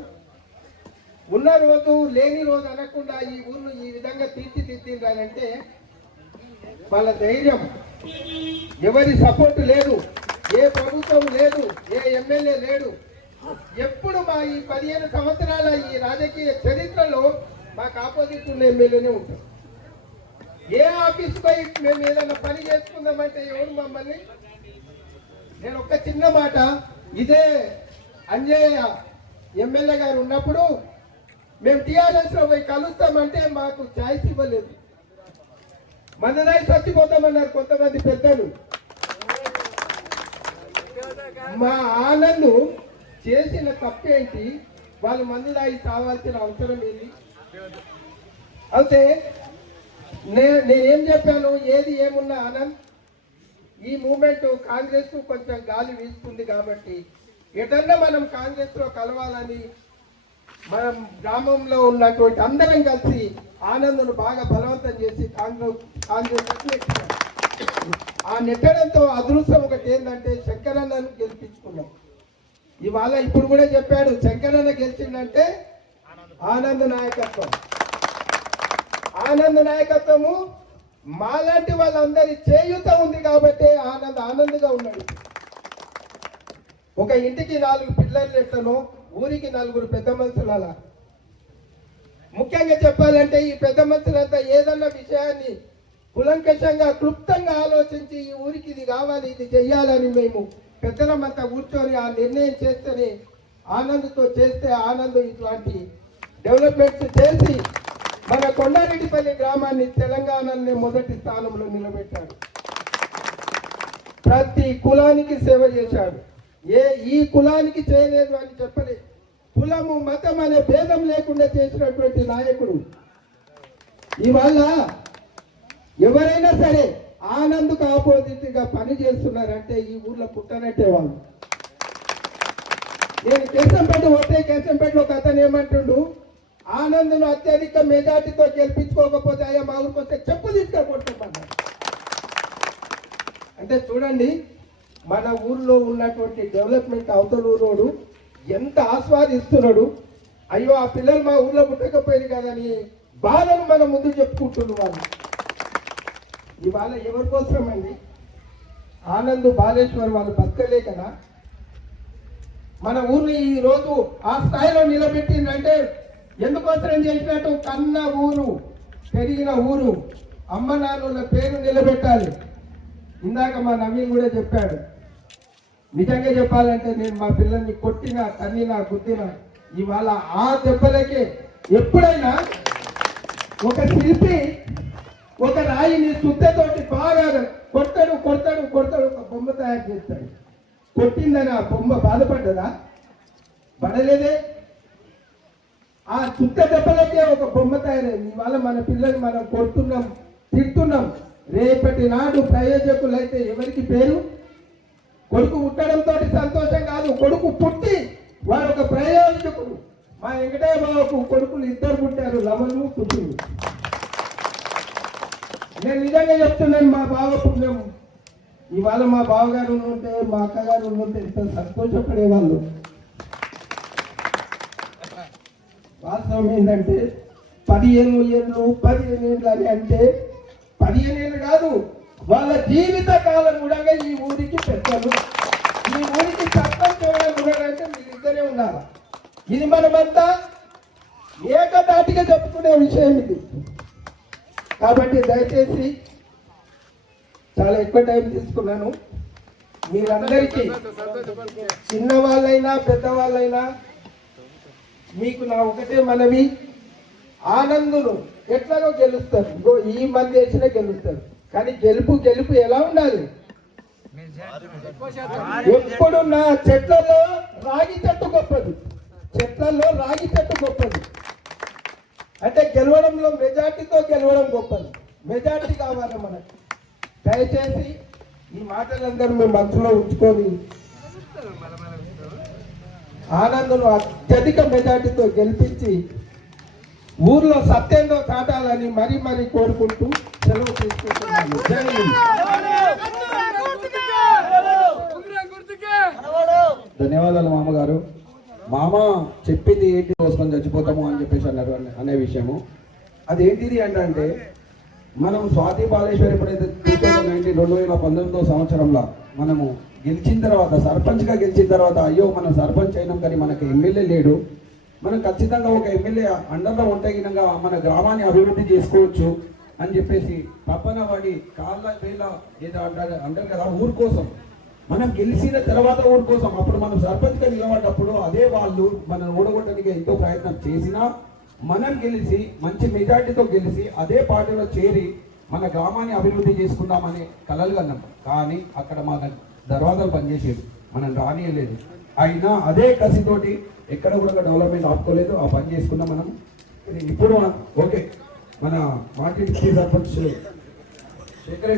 ఉన్న రోజు లేని రోజు అనకుండా ఈ ఊర్ను ఈ విధంగా తీర్చిదిద్దిండ్రంటే వాళ్ళ ధైర్యం. ఎవరి సపోర్ట్ లేదు, ఏ ప్రభుత్వం లేదు, ఏ ఎమ్మెల్యే లేడు. ఎప్పుడు మా ఈ 15 సంవత్సరాల ఈ రాజకీయ చరిత్రలో మాకు ఆపోజిట్ ఉన్న ఎమ్మెల్యేనే ఉంటాం. ఏ ఆఫీస్ పోయి మేము ఏదైనా పని చేసుకుందామంటే ఎవరు మమ్మల్ని. నేను ఒక చిన్న మాట, ఇదే అంజయ్య ఎమ్మెల్యే గారు ఉన్నప్పుడు మేము టీఆర్ఎస్ లో పోయి కలుస్తామంటే మాకు ఛాయిస్ ఇవ్వలేదు. మనదై చచ్చిపోతామన్నారు కొంతమంది పెద్దలు. మా ఆనంద్ చేసిన తప్పేంటి, వాళ్ళు మందుదాయి చావాల్సిన అవసరం ఏంటి? అయితే నేనేం చెప్పాను, ఏది ఏమున్నా ఆనంద్ ఈ మూమెంట్ కాంగ్రెస్ కొంచెం గాలి వీస్తుంది కాబట్టి ఎటన్నా మనం కాంగ్రెస్ లో కలవాలని మనం గ్రామంలో ఉన్నటువంటి అందరం కలిసి ఆనంద్ను బాగా బలవంతం చేసి కాంగ్రెస్ నెట్టాం. ఆ నెట్టడంతో అదృష్టం ఒకటి ఏంటంటే శంకరన్నను గెలిపించుకున్నాం. ఇవాళ ఇప్పుడు కూడా చెప్పాడు, శంకరన్న గెలిచిందంటే ఆనంద్ నాయకత్వము మాలాంటి వాళ్ళందరి చేయూత ఉంది కాబట్టి ఆనందంగా ఉన్నాడు. ఒక ఇంటికి 4 పిల్లలు ఎట్లనో ఊరికి 4 పెద్ద మనుషులు అలా. ముఖ్యంగా చెప్పాలంటే ఈ పెద్ద మనుషులంతా ఏదన్నా విషయాన్ని కులంకషంగా క్లుప్తంగా ఆలోచించి ఈ ఊరికి ఇది కావాలి, ఇది చెయ్యాలని మేము పెద్దలమంతా కూర్చొని ఆ నిర్ణయం చేస్తేనే ఆనంద్తో చేస్తే ఆనంద్ ఇట్లాంటి డెవలప్మెంట్స్ చేసి మన కొండారెడ్డిపల్లి గ్రామాన్ని తెలంగాణని మొదటి స్థానంలో నిలబెట్టాడు. ప్రతి కులానికి సేవ చేశాడు. ఈ కులానికి చేయలేదు అని చెప్పలేదు. కులము మతం అనే భేదం లేకుండా చేసినటువంటి నాయకుడు. ఇవాళ ఎవరైనా సరే ఆనంద్కు ఆపోజిట్ గా పని చేస్తున్నారంటే ఈ ఊర్లో పుట్టనట్టే వాళ్ళు. నేను కేశంపేట వస్తే కేశంపేటలో ఒక అతను ఏమంటుండు, ఆనంద్ను అత్యధిక మెజార్టీతో గెలిపించుకోకపోతే అయ్యా మా ఊరికి వస్తే చెప్పు తీసుకొట్టుకున్నాడు. అంటే చూడండి మన ఊర్లో ఉన్నటువంటి డెవలప్మెంట్ అవతల ఊరోడు ఎంత ఆస్వాదిస్తున్నాడు. అయ్యో ఆ పిల్లలు మా ఊర్లో పుట్టకపోయింది కదని బాధను మనం ముందు చెప్పుకుంటున్నారు వాళ్ళు. ఇవాళ ఎవరి కోసం అండి? ఆనంద్ బాలేశ్వర్ వాళ్ళు బతకలే కదా. మన ఊరిని ఈ రోజు ఆ స్థాయిలో నిలబెట్టిందంటే ఎందుకోసం చేసినట్టు కన్న ఊరు, పెరిగిన ఊరు, అమ్మ నాన్నల పేరు నిలబెట్టాలి. ఇందాక మా నవీన్ కూడా చెప్పాడు, నిజంగా చెప్పాలంటే నేను మా పిల్లల్ని కొట్టినా తన్నినా గుద్దినా ఇవాళ ఆ దెబ్బలకే ఎప్పుడైనా ఒక శిల్పి ఒక రాయిని సుత్తతోటి బాగా కొడతాడు ఒక బొమ్మ తయారు చేస్తాడు. కొట్టిందని ఆ బొమ్మ బాధపడ్డదా? పడలేదే. ఆ సుత్త దెబ్బలకే ఒక బొమ్మ తయారైంది. ఇవాళ మన పిల్లల్ని మనం కొడుతున్నాం, తిడుతున్నాం. రేపటి నాడు ప్రయోజకులైతే ఎవరికి పేరు? కొడుకు పుట్టడంతో సంతోషం కాదు, కొడుకు పుట్టి వాడు ఒక ప్రయోజకుడు. మా వెంకటయ్య బాబుకు కొడుకులు 2 పుట్టారు, లవను పుట్టింది. నేను నిజంగా చెప్తున్నాను, మా బావ పుణ్యం. ఇవాళ మా బావగారు ఉంటే మా అక్కగారు ఉంటే ఎంత సంతోషపడేవాళ్ళు. వాస్తవం ఏంటంటే 15 ఏళ్ళు 15 ఏళ్ళు అని అంటే 15 ఏళ్ళు కాదు, వాళ్ళ జీవిత కాలం కూడా ఈ ఊరికి పెద్దలు, ఈ ఊరికి సర్పంచ్ ఉన్నాడంటే మీరిద్దరే ఉండాలి. ఇది మనమంతా ఏకదాటిగా చెప్పుకునే విషయం ఇది. కాబట్టి దయచేసి చాలా ఎక్కువ టైం తీసుకున్నాను. మీరందరికీ చిన్నవాళ్ళైనా పెద్దవాళ్ళైనా మీకు నా ఒకటే మనవి, ఆనందులు ఎట్లాగో గెలుస్తారు. ఈ మంది వేసినా గెలుస్తారు. కానీ గెలుపు ఎలా ఉండాలి? ఎప్పుడు నా చెట్లలో రాగి చెట్టు గొప్పది, అంటే గెలవడంలో మెజార్టీతో గెలవడం గొప్పది. మెజార్టీ కావాలి మనకి. దయచేసి ఈ మాటలందరూ మేము మనసులో ఉంచుకొని ఆనందను అత్యధిక మెజార్టీతో గెలిపించి ఊర్లో సత్యంగా చాటాలని మరీ కోరుకుంటూ సెలవు తీసుకుంటున్నాను. జై హింద్. ధన్యవాదాలు మామగారు. మామ చెప్పింది ఏంటి, కోసం చచ్చిపోతాము అని చెప్పేసి అన్నారు అనే విషయము. అదేంటిది అంటే మనం స్వాతి బాలేశ్వరి ఎప్పుడైతే 2019 సంవత్సరంలో మనము గెలిచిన తర్వాత, సర్పంచ్గా గెలిచిన తర్వాత, అయ్యో మనం సర్పంచ్ అయినాం కానీ మనకు ఎమ్మెల్యే లేడు, మనం ఖచ్చితంగా ఒక ఎమ్మెల్యే అండర్లో ఉంటే గినంగా మన గ్రామాన్ని అభివృద్ధి చేసుకోవచ్చు అని చెప్పేసి తప్పన పడి కాళ్ళ వేళ ఏదో అంటారు కదా, ఊరు కోసం మనం గెలిచిన తర్వాత ఊరు కోసం. అప్పుడు మనం సర్పంచ్గా నిలబడ్డప్పుడు అదే వాళ్ళు మనం ఓడగొట్టడానికి ఎంతో ప్రయత్నం చేసినా మనం గెలిచి మంచి మెజార్టీతో గెలిచి అదే పార్టీలో చేరి మన గ్రామాన్ని అభివృద్ధి చేసుకుందామని కలలు కన్నాం. కానీ అక్కడ మన దర్వాజాలు పనిచేసేది, మనం రానియలేదు. అయినా అదే కసితోటి ఎక్కడ కూడా డెవలప్మెంట్ ఆపుకోలేదు, ఆ పని చేసుకున్నాం మనం. ఇప్పుడు ఓకే, మన మాటి సర్పంచ్ శేఖర్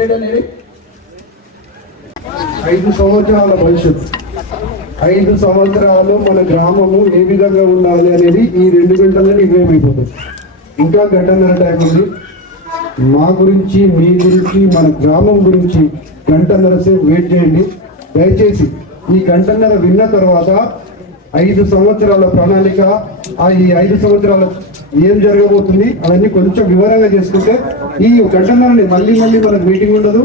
రెడ్డి అనేది 5 సంవత్సరాల భవిష్యత్తు, 5 సంవత్సరాలు మన గ్రామము ఏ విధంగా ఉండాలి అనేది ఈ 2 గంటల్లో నిర్ణయమైపోతుంది. ఇంకా గంటన్నర టైం ఉంది. మా గురించి, మీ గురించి, మన గ్రామం గురించి గంటన్నర సేపు వెయిట్ చేయండి దయచేసి. ఈ గంటన్నర విన్న తర్వాత 5 సంవత్సరాల ప్రణాళిక, ఈ 5 సంవత్సరాల ఏం జరగబోతుంది అవన్నీ కొంచెం వివరంగా చేసుకుంటే ఈ గంటన్నరని మళ్ళీ మనకు మీటింగ్ ఉండదు,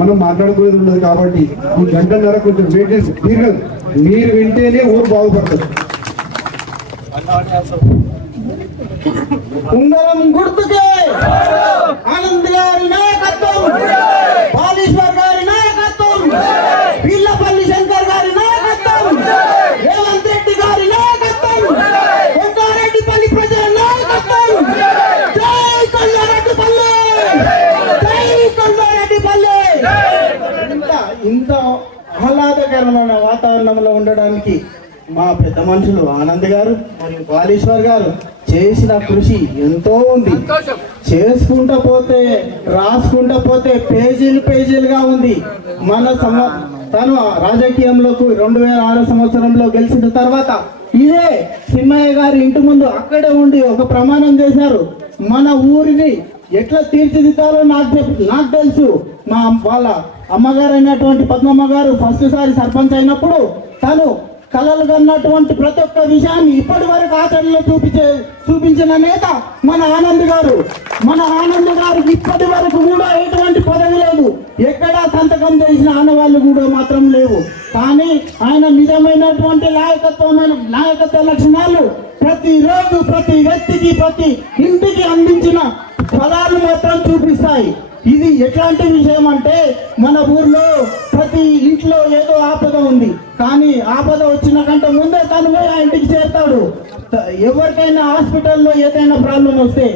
మనం మాట్లాడుకునేది ఉండదు. కాబట్టి ఈ గంటన్నర కొంచెం వెయిట్ చేసి మీరు వింటేనే ఊరు బాగుపడుతుంది. ఉంగరం గుర్తుకే ఆనంద్ గారి నాయకత్వం, బాలేశ్వర్ గారి నాయకత్వం, పిల్లపల్లి శంకర్ గారి నాయకత్వం, రేవంత్ రెడ్డి గారి నాయకత్వం, కొండారెడ్డిపల్లి ప్రజల నాయకత్వం. జై కొండారెడ్డిపల్లి, జై కొండారెడ్డిపల్లి. ఇంత ఆహ్లాదకరమైన వాతావరణంలో ఉండడానికి మా పెద్ద మనుషులు ఆనంద్ గారు మరియు బాలేశ్వర్ గారు చేసిన కృషి ఎంతో ఉంది. చేసుకుంటూ పోతే రాసుకుంటూ పోతే పేజీలుగా ఉంది. తను రాజకీయంలోకి 2006 సంవత్సరంలో గెలిచిన తర్వాత ఇదే సింహయ్య గారి ఇంటి ముందు అక్కడే ఉండి ఒక ప్రమాణం చేశారు. మన ఊరిని ఎట్లా తీర్చిదిద్దాలో నాకు తెలుసు. వాళ్ళ అమ్మగారు అయినటువంటి పద్మమ్మ గారు ఫస్ట్ సారి సర్పంచ్ అయినప్పుడు తను కలలు కన్నటువంటి ప్రతి ఒక్క విషయాన్ని ఇప్పటి వరకు ఆచరణలో చూపించిన నేత మన ఆనంద్ గారు. మన ఆనంద్ గారికి ఇప్పటి వరకు కూడా ఎటువంటి పదవి లేదు, ఎక్కడా సంతకం చేసిన ఆనవాళ్ళు కూడా మాత్రం లేవు. కానీ ఆయన నిజమైనటువంటి నాయకత్వ లక్షణాలు ప్రతిరోజు ప్రతి వ్యక్తికి ప్రతి ఇంటికి అందించిన ఫలాలు మాత్రం చూపిస్తాయి. ఇది ఎట్లాంటి విషయం అంటే మన ఊర్లో ప్రతి ప్రతి ఇంట్లో ఏదో ఆపద ఉంది, కానీ ఆపద వచ్చిన కంటే ముందే తను పోయి ఆ ఇంటికి చేరుతాడు. ఎవరికైనా హాస్పిటల్లో ఏదైనా ప్రాబ్లం వస్తే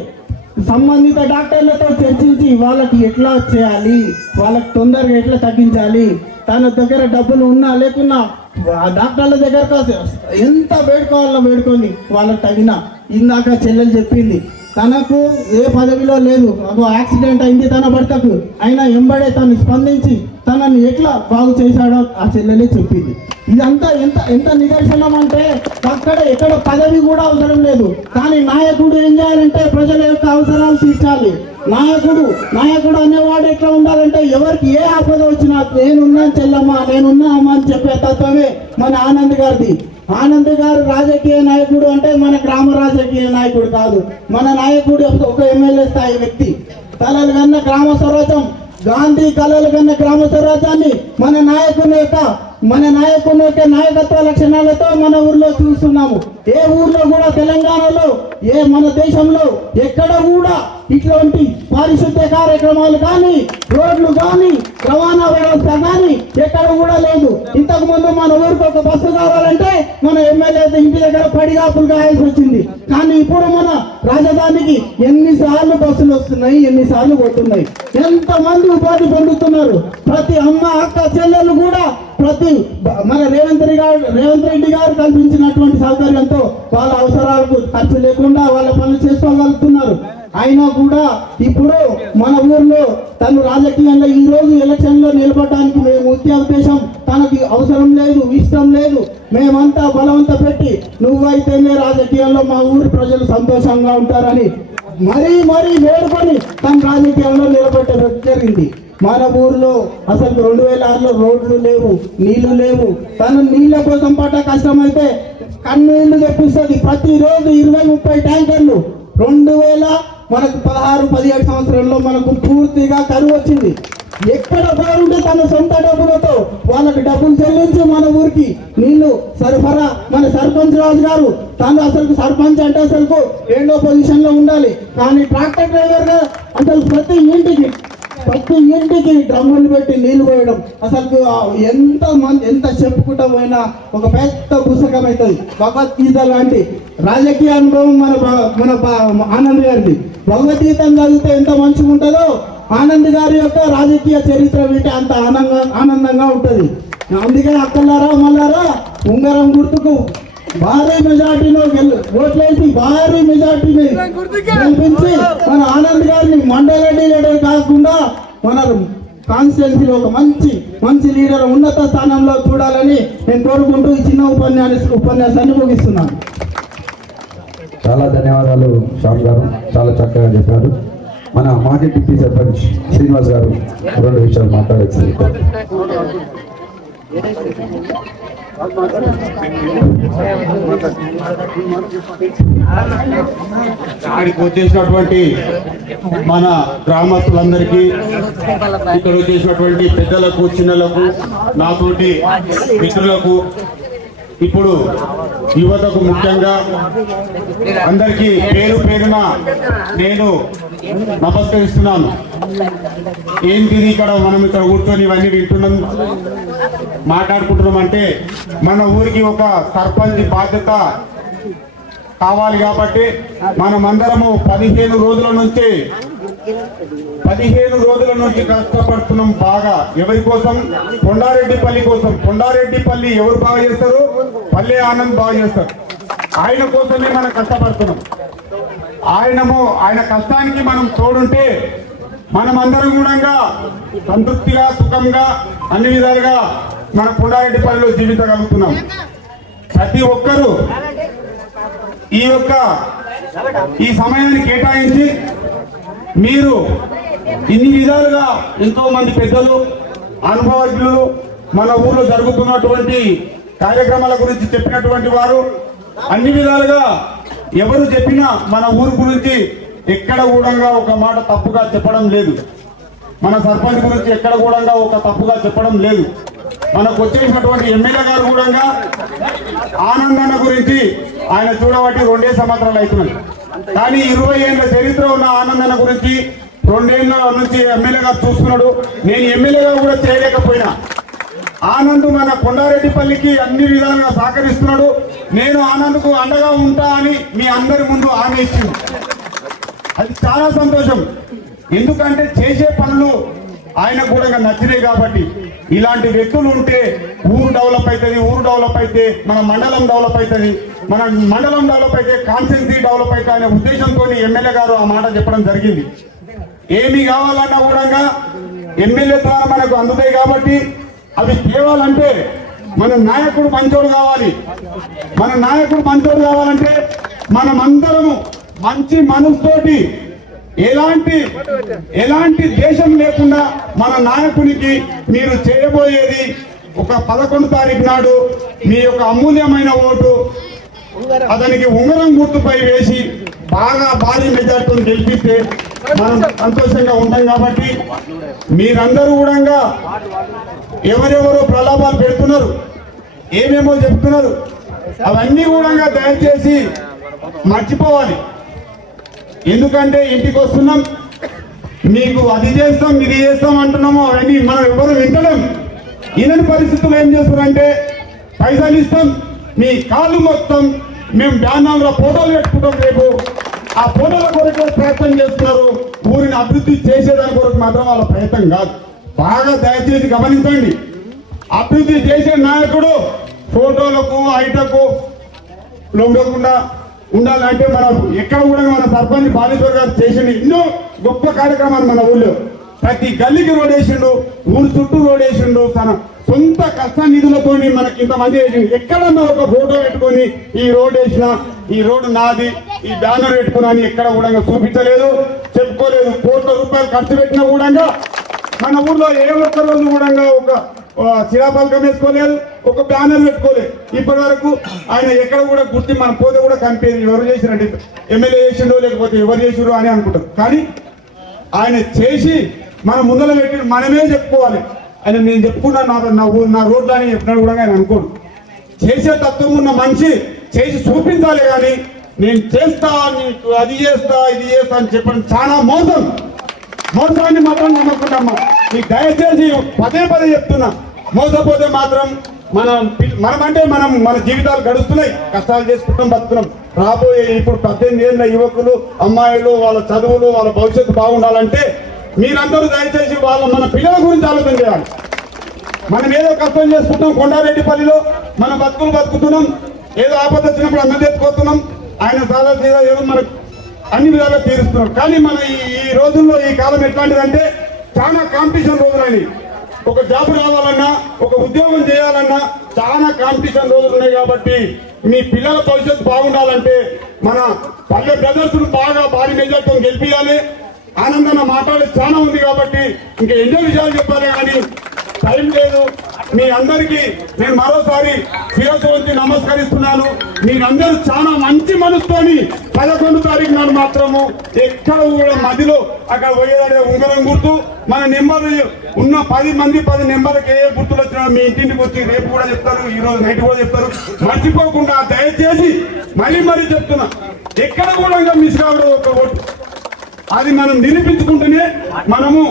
సంబంధిత డాక్టర్లతో చర్చించి వాళ్ళకి ఎట్లా చేయాలి, వాళ్ళకి తొందరగా ఎట్లా తగ్గించాలి, తన దగ్గర డబ్బులు ఉన్నా లేకున్నా ఆ డాక్టర్ల దగ్గర ఎంత వేడుకోవాలో వేడుకొని వాళ్ళకి తగిన. ఇందాక చెల్లెలు చెప్పింది తనకు ఏ పదవిలో లేదు, అదో యాక్సిడెంట్ అయింది తన భర్తకు, అయినా ఎంబడే తను స్పందించి తనని ఎట్లా బాగు చేశాడో ఆ చెల్లెలే చెప్పింది. ఇదంతా ఎంత ఎంత నిదర్శనం అంటే అక్కడ ఎక్కడ పదవి కూడా అవసరం లేదు, కానీ నాయకుడు ఏం చేయాలంటే ప్రజల యొక్క అవసరాలు తీర్చాలి. నాయకుడు అనేవాడు ఎట్లా ఉండాలంటే ఎవరికి ఏ ఆపద వచ్చినా నేనున్నా చెల్లమ్మ, నేనున్నా అమ్మ అని చెప్పే తత్వమే మన ఆనంద్ గారిది. ఆనంద్ గారు రాజకీయ నాయకుడు అంటే మన గ్రామ రాజకీయ నాయకుడు కాదు, మన నాయకుడు ఒక ఎమ్మెల్యే స్థాయి వ్యక్తి. కలలు కన్న గ్రామ స్వరాజ్యం, గాంధీ కలలు కన్న గ్రామ స్వరాజ్యాన్ని మన నాయకుని యొక్క నాయకత్వ లక్షణాలతో మన ఊర్లో చూస్తున్నాము. ఏ ఊర్లో కూడా తెలంగాణలో మన దేశంలో ఎక్కడ కూడా ఇట్లాంటి పారిశుద్ధ్య కార్యక్రమాలు కానీ రోడ్లు కానీ రవాణా వ్యవస్థ కానీ ఎక్కడ కూడా లేదు. ఇంతకు ముందు మన ఊరికి ఒక బస్సు కావాలంటే మన ఎమ్మెల్యే ఇంటి దగ్గర పడిగాపులు కాయాల్సి వచ్చింది. కానీ ఇప్పుడు మన రాజధానికి ఎన్నిసార్లు బస్సులు వస్తున్నాయి, ఎన్నిసార్లు పోతున్నాయి, ఎంతమంది ఉపాధి పొందుతున్నారు. ప్రతి అమ్మ అక్క చెల్లెలు కూడా మన రేవంత్ రెడ్డి గారు కల్పించినటువంటి సౌకర్యంతో వాళ్ళ అవసరాలకు ఖర్చు లేకుండా వాళ్ళ పనులు చేసుకోగలుగుతున్నారు. అయినా కూడా ఇప్పుడు మన ఊర్లో తను రాజకీయంగా ఈ రోజు ఎలక్షన్ లో నిలబడడానికి మేము ముఖ్య ఉద్దేశం తనకి అవసరం లేదు, ఇష్టం లేదు, మేమంతా బలవంత పెట్టి నువ్వైతేనే రాజకీయాల్లో మా ఊరి ప్రజలు సంతోషంగా ఉంటారని మరీ వేడుకొని తన రాజకీయాల్లో నిలబెట్టడం జరిగింది. మన ఊర్లో అసలు 2006లో రోడ్లు లేవు, నీళ్లు లేవు. తను నీళ్ల కోసం పడ్డ కష్టమైతే కన్నీళ్లు తెప్పిస్తుంది. ప్రతిరోజు 20-30 ట్యాంకర్లు. 2000 మనకు 16-17 సంవత్సరంలో మనకు పూర్తిగా కరువు వచ్చింది. ఎక్కడ బాగుంటే తన సొంత డబ్బులతో వాళ్ళకి డబ్బులు చెల్లించి మన ఊరికి నీళ్లు సరఫరా. మన సర్పంచ్ రాజు గారు తను అసలు సర్పంచ్ అంటే అసలు 2వ పొజిషన్ లో ఉండాలి, కానీ ట్రాక్టర్ డ్రైవర్ గా అసలు ప్రతి ఇంటికి డ్రమ్ములు పెట్టి నీళ్లు పోయడం అసలు ఎంత చెప్పుకుంటా పోయినా ఒక పెద్ద పుస్తకం అవుతుంది. భగవద్గీత లాంటి రాజకీయ అనుభవం మన ఆనంద్ గారిది. భగవద్గీతను చదివితే ఎంత మంచిగా ఉంటుందో ఆనంద్ గారి యొక్క రాజకీయ చరిత్ర వింటే అంత ఆనందంగా ఉంటుంది. అందుకే అక్కలారా మల్లారా ఉంగరం గుర్తుకు భారీ మెజార్టీలో ఓట్లేసి భారీ మెజార్టీని గెలిపించి మన ఆనంద్ గారిని మండల లీడర్ కాకుండా మన కాన్స్టిట్యున్సీలో ఒక మంచి లీడర్ ఉన్నత స్థానంలో చూడాలని నేను కోరుకుంటూ ఈ చిన్న ఉపన్యాసాన్ని ముగిస్తున్నాను. చాలా ధన్యవాదాలు శ్యామ్ గారు, చాలా చక్కగా చెప్పారు. మన మాజీ డిప్యూటీ సర్పంచ్ శ్రీనివాస్ గారు 2 విషయాలు మాట్లాడచ్చు. ఇక్కడికి వచ్చేసినటువంటి మన గ్రామస్తులందరికీ, ఇక్కడ వచ్చేసినటువంటి పెద్దలకు, చిన్నలకు, నాతోటి మిత్రులకు, ఇప్పుడు యువతకు ముఖ్యంగా అందరికీ పేరున నేను నమస్కరిస్తున్నాను. ఏంటిది ఇక్కడ మనం ఇక్కడ కూర్చొని ఇవన్నీ వింటున్నాం, మాట్లాడుకుంటున్నాం అంటే మన ఊరికి ఒక సర్పంచ్ బాధ్యత కావాలి. కాబట్టి మనమందరము 15 రోజుల నుంచి కష్టపడుతున్నాం బాగా. ఎవరి కోసం? కొండారెడ్డిపల్లి కోసం. కొండారెడ్డిపల్లి ఎవరు బాగా చేస్తారు? పల్లె ఆనంద్ బాగా చేస్తారు. ఆయన కోసమే మనం కష్టపడుతున్నాం. ఆయన కష్టానికి మనం తోడుంటే మనమందరం కూడా సంతృప్తిగా, సుఖంగా, అన్ని విధాలుగా మన కొండారెడ్డిపల్లిలో జీవించగలుగుతున్నాం. ప్రతి ఒక్కరూ ఈ సమయాన్ని కేటాయించి మీరు ఇన్ని విధాలుగా ఎంతో మంది పెద్దలు, అనుభవజ్ఞులు మన ఊర్లో జరుగుతున్నటువంటి కార్యక్రమాల గురించి చెప్పినటువంటి వారు అన్ని విధాలుగా ఎవరు చెప్పినా మన ఊరు గురించి ఎక్కడ కూడా ఒక మాట తప్పుగా చెప్పడం లేదు. మన సర్పంచ్ గురించి ఎక్కడ కూడా ఒక తప్పుగా చెప్పడం లేదు. మనకు వచ్చేసినటువంటి ఎమ్మెల్యే గారు కూడా ఆనందన్న గురించి ఆయన చూడబట్టి 2 సంవత్సరాలు అవుతున్నాయి. కానీ 20 ఏళ్ళ చరిత్ర ఉన్న ఆనందన్న గురించి 2 ఏళ్ళ నుంచి ఎమ్మెల్యేగా చూస్తున్నాడు. నేను ఎమ్మెల్యేగా కూడా చేయలేకపోయినా, ఆనంద్ మన కొండారెడ్డిపల్లికి అన్ని విధాలుగా సహకరిస్తున్నాడు. నేను ఆనంద్కు అండగా ఉంటా అని మీ అందరి ముందు హామీ ఇచ్చింది. అది చాలా సంతోషం. ఎందుకంటే చేసే పనులు ఆయనకు కూడా నచ్చినాయి కాబట్టి. ఇలాంటి వ్యక్తులు ఉంటే ఊరు డెవలప్ అవుతుంది, ఊరు డెవలప్ అయితే మన మండలం డెవలప్ అవుతుంది, మన మండలం డెవలప్ అయితే కాన్స్టిట్యున్సీ డెవలప్ అవుతుంది అనే ఉద్దేశంతో ఎమ్మెల్యే గారు ఆ మాట చెప్పడం జరిగింది. ఏమి కావాలన్నా కూడా ఎమ్మెల్యే ద్వారా మనకు అందుతాయి కాబట్టి అవి తేవాలంటే మన నాయకుడు మంచోడు కావాలి. మన నాయకుడు మంచోడు కావాలంటే మనమందరము మంచి మనసుతోటి ఎలాంటి దేశం లేకుండా మన నాయకునికి మీరు చేయబోయేది ఒక 11 తారీఖు నాడు మీ యొక్క అమూల్యమైన ఓటు అతనికి ఉంగరం గుర్తుపై వేసి బాగా భారీ మెజార్టీని గెలిపిస్తే మనం సంతోషంగా ఉంటాం. కాబట్టి మీరందరూ కూడా ఎవరెవరో ప్రలోభాలు పెడుతున్నారు, ఏమేమో చెప్తున్నారు, అవన్నీ కూడా దయచేసి మర్చిపోవాలి. ఎందుకంటే ఇంటికి వస్తున్నాం, మీకు అది చేస్తాం ఇది చేస్తాం అంటున్నాము, అవన్నీ మనం ఎవరు వింటలేం. ఇలాంటి పరిస్థితులు ఏం చేస్తున్నారంటే పైసలు ఇస్తాం, మీ కాళ్ళు మొత్తం మేము బ్యానర్లో ఫోటోలు పెట్టుకుంటాం, రేపు ఆ ఫోటోల కొరకు ప్రయత్నం చేస్తున్నారు. ఊరిని అభివృద్ధి చేసేదాని కొరకు మాత్రం వాళ్ళ ప్రయత్నం కాదు. బాగా దయచేసి గమనించండి. అభివృద్ధి చేసే నాయకుడు ఫోటోలకు ఐటకు లొంగకుండా ఉండాలంటే మనం ఎక్కడ కూడా మన సర్పంచ్ బాలేశ్వర్ గారు చేసిన ఎన్నో గొప్ప కార్యక్రమాలు మన ఊళ్ళో ప్రతి గల్లీకి రోడ్ వేసిండు, ఊరు చుట్టూ రోడ్ వేసిండు, తన సొంత కష్ట నిధులతో మనకి ఇంతమంది వేసిండు. ఎక్కడన్నా ఒక ఫోటో పెట్టుకొని ఈ రోడ్ వేసిన, ఈ రోడ్డు నాది, ఈ బ్యానర్ పెట్టుకున్నా అని ఎక్కడ కూడా చూపించలేదు, చెప్పుకోలేదు. కోట్ల రూపాయలు ఖర్చు పెట్టినా కూడా మన ఊర్లో ఏ ఒక్క రోజు కూడా ఒక శిలాఫలకం వేసుకోలేదు, ఒక బ్యానర్ పెట్టుకోలేదు. ఇప్పటి వరకు ఆయన ఎక్కడ కూడా గుర్తి మనం పోతే కూడా కనిపేది ఎవరు చేసిరండి, ఎమ్మెల్యే చేసిండో లేకపోతే ఎవరు చేసిరో అని అనుకుంటారు. కానీ ఆయన చేసి మన ముందర పెట్టి మనమే చెప్పుకోవాలి. ఆయన నేను చెప్పుకున్నా నా రోడ్లు అని చెప్పినాడు కూడా ఆయన అనుకోడు. చేసే తత్వం ఉన్న మనిషి చేసి చూపించాలి. కానీ నేను చేస్తా, నీకు అది చేస్తా ఇది చేస్తా అని చెప్పడం చాలా మోసాన్ని మాత్రం నమ్మకుంటామా. మీకు దయచేసి పదే చెప్తున్నా, మోసపోతే మాత్రం మన జీవితాలు గడుస్తున్నాయి, కష్టాలు చేసుకుంటాం, బతుకున్నాం. రాబోయే ఇప్పుడు 18 ఏళ్ళ యువకులు అమ్మాయిలు వాళ్ళ చదువులు వాళ్ళ భవిష్యత్తు బాగుండాలంటే మీరందరూ దయచేసి మన పిల్లల గురించి ఆలోచన చేయాలి. మనం ఏదో కష్టం చేసుకుంటాం, కొండారెడ్డిపల్లిలో మన బతుకుతున్నాం, ఏదో ఆపద వచ్చినప్పుడు అన్నం తెచ్చుకోతున్నాం, ఆయన సాదా ఏదో మనకు అన్ని విధాలుగా తీరుస్తున్నారు. కానీ మన ఈ రోజుల్లో ఈ కాలం ఎట్లాంటిదంటే చాలా కాంపిటీషన్ రోజులని, ఒక జాబ్ రావాలన్నా ఒక ఉద్యోగం చేయాలన్నా చాలా కాంపిటీషన్ రోజులు ఉన్నాయి. కాబట్టి మీ పిల్లల భవిష్యత్తు బాగుండాలంటే మన పల్లె బ్రదర్స్ బాగా భారీ మెజార్టీతో గెలిపించాలి. ఆనందన మాట్లాడేది చాలా ఉంది కాబట్టి ఇంకా ఎన్నో విషయాలు చెప్పాలి, కానీ టైం లేదు. మీ అందరికీ నేను మరోసారి శిరస్సు వంచి నమస్కరిస్తున్నాను. మీరందరూ చాలా మంచి మనసుతోని 11 తారీఖు నాడు మాత్రము ఎక్కడ కూడా మధ్యలో అక్కడ పోయేదాడే ఉంగరం గుర్తు మన నెంబర్ ఉన్న 10 మంది 10 నెంబర్కి ఏ గుర్తులు వచ్చినా మీ ఇంటికి వచ్చి రేపు కూడా చెప్తారు, ఈ రోజు నైట్ కూడా చెప్తారు. మర్చిపోకుండా దయచేసి మరీ చెప్తున్నా, ఎక్కడ కూడా మిస్ కావడం ఒక ఓటు. అది మనం నిరూపించుకుంటేనే మనము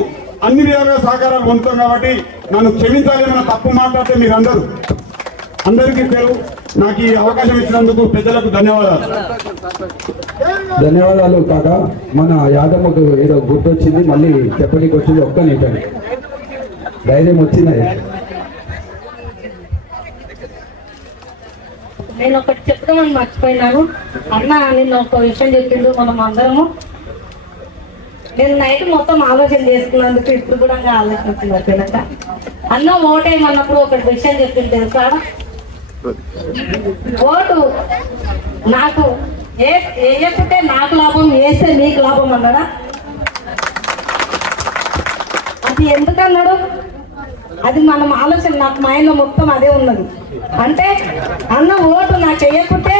అన్ని విధాలుగా సహకారాలు పొందుతాం. కాబట్టి నన్ను క్షమించాలి, మన తప్పు మాట్లాడితే మీరందరూ అందరికీ పేరు. నాకు ఈ అవకాశం ఇచ్చినందుకు పెద్దలకు ధన్యవాదాలు. ధన్యవాదాలు కాకా. మన యాదమ్మకు ఏదో గుర్తొచ్చింది, మళ్ళీ చెప్పడానికి వచ్చింది. ఒక్క నిమిషం ధైర్యం వచ్చింది. నేను ఒకటి చెప్తామని మర్చిపోయినాను. అన్న నిన్న ఒక విషయం చెప్పిండు. మనం అందరము నేను నైట్ మొత్తం ఆలోచన చేసుకున్నందుకు ఇప్పుడు కూడా ఆలోచించినట్టు అన్న ఓటేయమన్నప్పుడు ఒకటి విషయం చెప్పింది తెలుసా, ఓటు నాకు వేయకుంటే నాకు లాభం, వేస్తే మీకు లాభం అన్నాడా. అది ఎందుకన్నాడు, అది మనం ఆలోచన నాకు మైండ్లో మొత్తం అదే ఉన్నది. అంటే అన్న ఓటు నాకు వేయకుంటే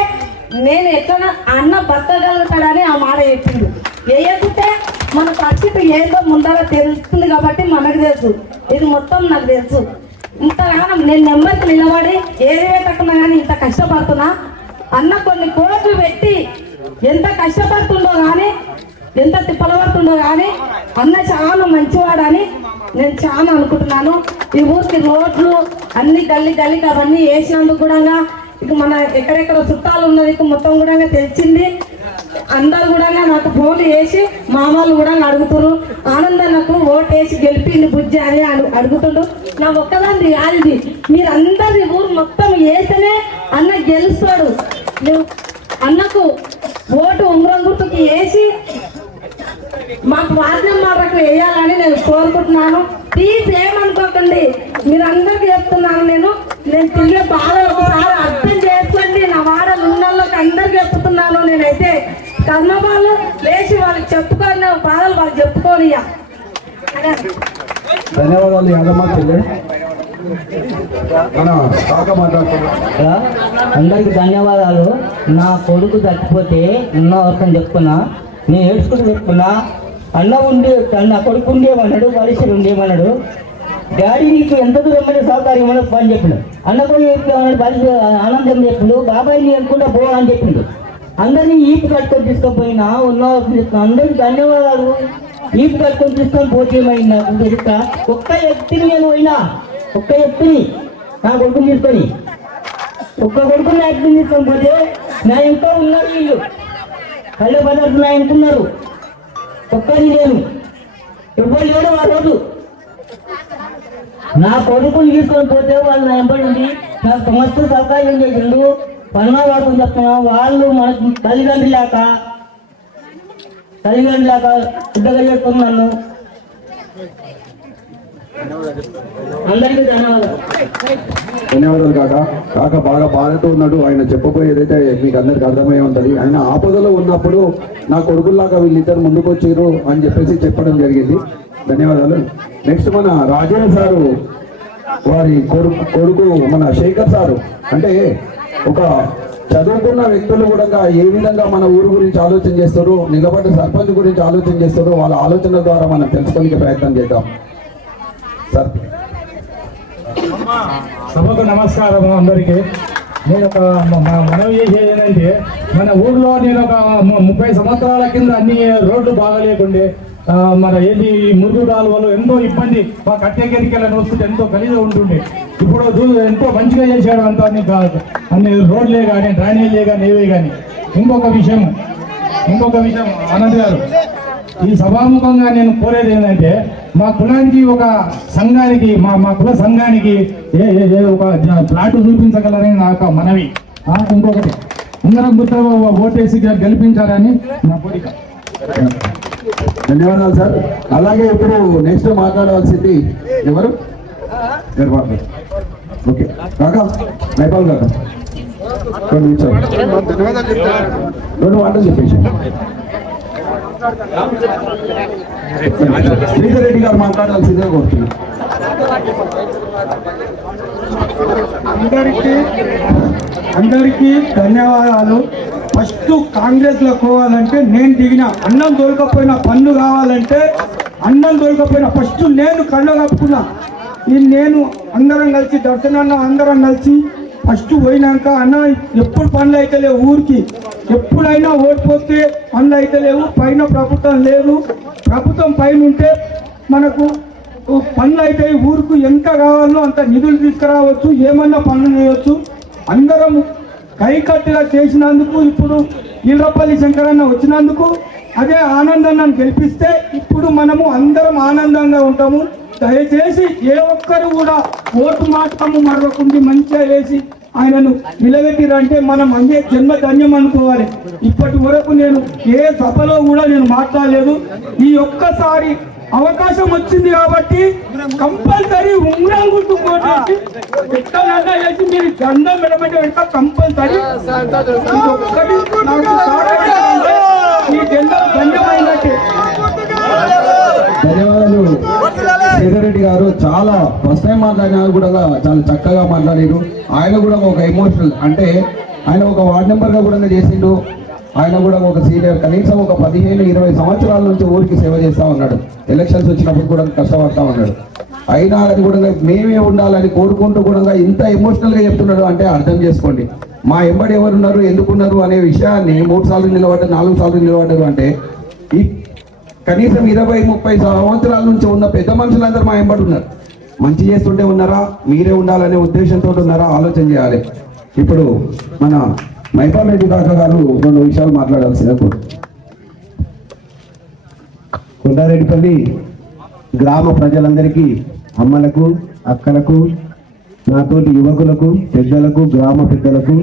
నేను ఎట్లా అన్న బతకగలుగుతాడని ఆ మాట చెప్పిండు. వేయకుంటే మన పరిస్థితి ఏందో ముందర తెలుస్తుంది కాబట్టి మనకు తెలుసు, ఇది మొత్తం నాకు తెలుసు. ఇంతగానం నేను నెంబర్కి నిలబడి ఏది పెట్టకుండా కానీ ఇంత కష్టపడుతున్నా. అన్న కొన్ని కోట్లు పెట్టి ఎంత కష్టపడుతుండో కానీ, ఎంత తిప్పలబడుతుండో కానీ అన్న చాలా మంచివాడని నేను చాలా అనుకుంటున్నాను. ఈ ఊరికి రోడ్లు అన్ని గల్లీకి అవన్నీ వేసినందుకు కూడా ఇక మన ఎక్కడెక్కడ చుట్టాలు ఉన్నది ఇక మొత్తం కూడా తెలిసింది. అందరు కూడా నాకు ఫోన్లు వేసి మామూలు కూడా అడుగుతారు, ఆనందన్నకు ఓటు వేసి గెలిపింది బుజ్జి అని అడుగుతుండ్రు. నా ఒక్కదాన్ని కాదు ఇది, మీరు అందరి ఊరు మొత్తం వేస్తేనే అన్న గెలుస్తాడు. నువ్వు అన్నకు ఓటు ఉంగరం గుర్తుకి వేసి మాకు వాద్యం మాటకు వేయాలని నేను కోరుకుంటున్నాను. ప్లీజ్ ఏమనుకోకండి, మీరు అందరికి చెప్తున్నాను. నేను తిరిగే బాధ ఒకసారి అర్థం చేసుకోండి. నా వాడలు ఉన్నోళ్ళకి అందరికి చెప్తున్నాను. నేనైతే కర్మబాలు లేచి వాళ్ళకి చెప్పుకొని బాధలు వాళ్ళు చెప్పుకోని. ధన్యవాదాలు యాదమ్మ చెల్లె. మన కాక మాట్లాడుతున్నా. అందరికి ధన్యవాదాలు. నా కొడుకు చచ్చిపోతే ఉన్న అవసరం చెప్తున్నా, నేను ఏడ్చుకుంటూ చెప్తున్నా. అన్న కొడుకు ఉండేమన్నాడు, పరిస్థితి ఉండేమన్నాడు. డాడీ నీకు ఎంత దూరం సౌకర్యం అని పని చెప్పిండు. అన్న కూడా చెప్పాడు, పరిస్థితి ఆనందం చెప్పిండు. బాబాయ్ నీ అనుకుంటా పో అని చెప్పిండు. అందరినీ ఈపు కట్టుకొని తీసుకొని ఉన్న అవసరం చెప్తున్నా. అందరికి ధన్యవాదాలు. ఈపు కట్టుకొని తీసుకొని పోతేమైంది నాకు తెలుస్తా. ఒక్క వ్యక్తిని నేను పోయినా, ఒక్క వ్యక్తిని నా కొడుకుని తీసుకొని, ఒక్క కొడుకుని నా వ్యక్తిని తీసుకొని పోతే నా ఎంతో ఉన్నారు వీళ్ళు. కళ్ళు పదార్థం నా ఎంతున్నారు, ఒక్కరి నేను ఎవరు లేడు. ఆ రోజు నా కొడుకుని తీసుకొని పోతే వాళ్ళు నా ఎంబడి ఉంది నాకు సమస్త సౌకర్యం చేసిండు. పన్నా వాడుకొని చెప్తున్నా. వాళ్ళు మనకు తల్లిదండ్రులు లేక ఇద్దరు చేసుకుని నన్ను. అందరికీ ధన్యవాదాలు. ధన్యవాదాలు కాక బాగా బాధతో ఉన్నాడు. ఆయన చెప్పబోయేదైతే మీకు అందరికి అర్థమయ్యే ఉంటుంది. ఆయన ఆపదలో ఉన్నప్పుడు నా కొడుకుల్లాగా వీళ్ళిద్దరు ముందుకు వచ్చారు అని చెప్పేసి చెప్పడం జరిగింది. ధన్యవాదాలు. నెక్స్ట్ మన రాజేంద్ర సారు వారి కొడుకు మన శేఖర్ సారు. అంటే ఒక చదువుకున్న వ్యక్తులు కూడా ఏ విధంగా మన ఊరు గురించి ఆలోచన చేస్తారో, నిలబడ్డ సర్పంచ్ గురించి ఆలోచన చేస్తారో వాళ్ళ ఆలోచన ద్వారా మనం తెలుసుకునే ప్రయత్నం చేద్దాం. సార్ సభకు నమస్కారం అందరికీ. నేను ఒక మనవి చేసేది ఏంటంటే, మన ఊర్లో నేను ఒక 30 సంవత్సరాల కింద అన్ని రోడ్లు బాగాలేకుండే, మన ఏంటి మురుగు కాలువలు ఎంతో ఇబ్బంది, మా కట్టెకెరికెళ్ళని వస్తుంటే ఎంతో గలీజగా ఉంటుండే. ఇప్పుడు ఎంతో మంచిగా చేశాడు అంతా. అన్ని రోడ్లే కానీ, డ్రైనేజీలే కానీ, ఏవే కానీ. ఇంకొక విషయం ఆనంద్ గారు, ఈ సభాముఖంగా నేను కోరేది ఏంటంటే, మా కులానికి ఒక సంఘానికి మా కుల సంఘానికి ఒక ప్లాట్ చూపించగలరని నాకు మనవి. ఇంకొకటి, అందరం గుర్తు ఓటేసి గెలిపించాలని నా కోరిక. ధన్యవాదాలు సార్. అలాగే ఇప్పుడు నెక్స్ట్ మాట్లాడవలసింది ఎవరు? ఓకే కాకా నైపాల్ కాక 2 నిమిషాలు 2 మాటలు చెప్పేసి శ్రీధర్ రెడ్డి గారు మాట్లాడాల్సిందే కోరుతున్నా. అందరికీ ధన్యవాదాలు. ఫస్ట్ కాంగ్రెస్ లో పోవాలంటే నేను దిగిన, అన్నం దొరకపోయినా పన్ను కావాలంటే అన్నం దొరకపోయినా ఫస్ట్ నేను కళ్ళు కప్పుకున్నా. నేను అందరం కలిసి దర్శనాన్న అందరం కలిసి ఫస్ట్ పోయినాక, అన్న ఎప్పుడు పనులు అయితే లేవు ఊరికి, ఎప్పుడైనా ఓడిపోతే పనులు అయితే లేవు, పైన ప్రభుత్వం లేదు, ప్రభుత్వం పైన ఉంటే మనకు పనులు అయితే ఊరికి ఎంత కావాలో అంత నిధులు తీసుకురావచ్చు, ఏమన్నా పనులు చేయవచ్చు. అందరం కైకట్టుగా చేసినందుకు, ఇప్పుడు ఈలపల్లి శంకరన్న వచ్చినందుకు, అదే ఆనందాన్ని గెలిపిస్తే ఇప్పుడు మనము అందరం ఆనందంగా ఉంటాము. దయచేసి ఏ ఒక్కరు కూడా ఓటు మాత్రము మరొకటి మంచిగా వేసి ఆయనను నిలబెట్టిరంటే మనం అందే జన్మ ధన్యం అనుకోవాలి. ఇప్పటి వరకు నేను ఏ సభలో కూడా నేను మాట్లాడలేదు. ఈ ఒక్కసారి అవకాశం వచ్చింది కాబట్టి కంపల్సరీ ఉంగరం గుర్తు కోటేసి ఎక్కడన్నా చేసి మీరు గంధం పెట్టమంటే వెంట కంపల్సరీ ఒక్కటి నాకు ఈ జన్మ ధన్యమైనట్టే. ధన్యవాదాలు శ్రీధర్ రెడ్డి గారు. చాలా ఫస్ట్ టైం మాట్లాడినా కూడా చాలా చక్కగా మాట్లాడారు. ఆయన కూడా ఒక ఎమోషనల్, అంటే ఆయన ఒక వార్డ్ మెంబర్గా కూడా చేసిండు. ఆయన కూడా ఒక సీనియర్, కనీసం ఒక 15-20 సంవత్సరాల నుంచి ఊరికి సేవ చేస్తూ ఉన్నాడు. ఎలక్షన్స్ వచ్చినప్పుడు కూడా కష్టపడతా ఉన్నాడు. అయినా అది కూడా మేమే ఉండాలని కోరుకుంటూ కూడా ఇంత ఎమోషనల్గా చెప్తున్నాడు అంటే అర్థం చేసుకోండి. మా ఎంబడి ఎవరున్నారు, ఎందుకున్నారు అనే విషయాన్ని 3 సార్లు నిలబడ్డారు, 4 సార్లు నిలబడ్డారు అంటే ఈ కనీసం 20-30 సంవత్సరాల నుంచి ఉన్న పెద్ద మనుషులందరూ మా ఎంబడి ఉన్నారు. మంచి చేస్తుంటే ఉన్నారా, మీరే ఉండాలనే ఉద్దేశంతో ఉన్నారా, ఆలోచన చేయాలి. ఇప్పుడు మన మైపారెడ్డి కాకా గారు 2 విషయాలు మాట్లాడాల్సిందే. కొండారెడ్డిపల్లి గ్రామ ప్రజలందరికీ, అమ్మలకు, అక్కలకు, నాతోటి యువకులకు, పెద్దలకు, గ్రామ పెద్దలకు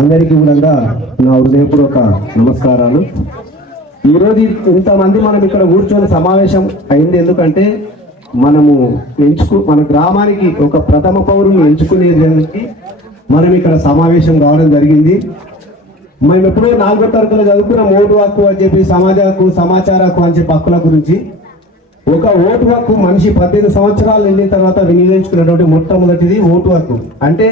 అందరికీ కూడా నా హృదయపూర్వక నమస్కారాలు. ఈరోజు ఇంతమంది మనం ఇక్కడ కూర్చొని సమావేశం అయింది ఎందుకంటే మన గ్రామానికి ఒక ప్రథమ పౌరుని ఎంచుకునేదానికి మనం ఇక్కడ సమావేశం కావడం జరిగింది. మేము ఎప్పుడో 4వ తరగతిలో చదువుకున్న ఓటు హక్కు అని చెప్పి, సమాజ హక్కు, సమాచార హక్కు అని చెప్పి హక్కుల గురించి. ఒక ఓటు హక్కు మనిషి 18 సంవత్సరాలు నిండిన తర్వాత వినియోగించుకున్నటువంటి మొట్టమొదటిది ఓటు హక్కు. అంటే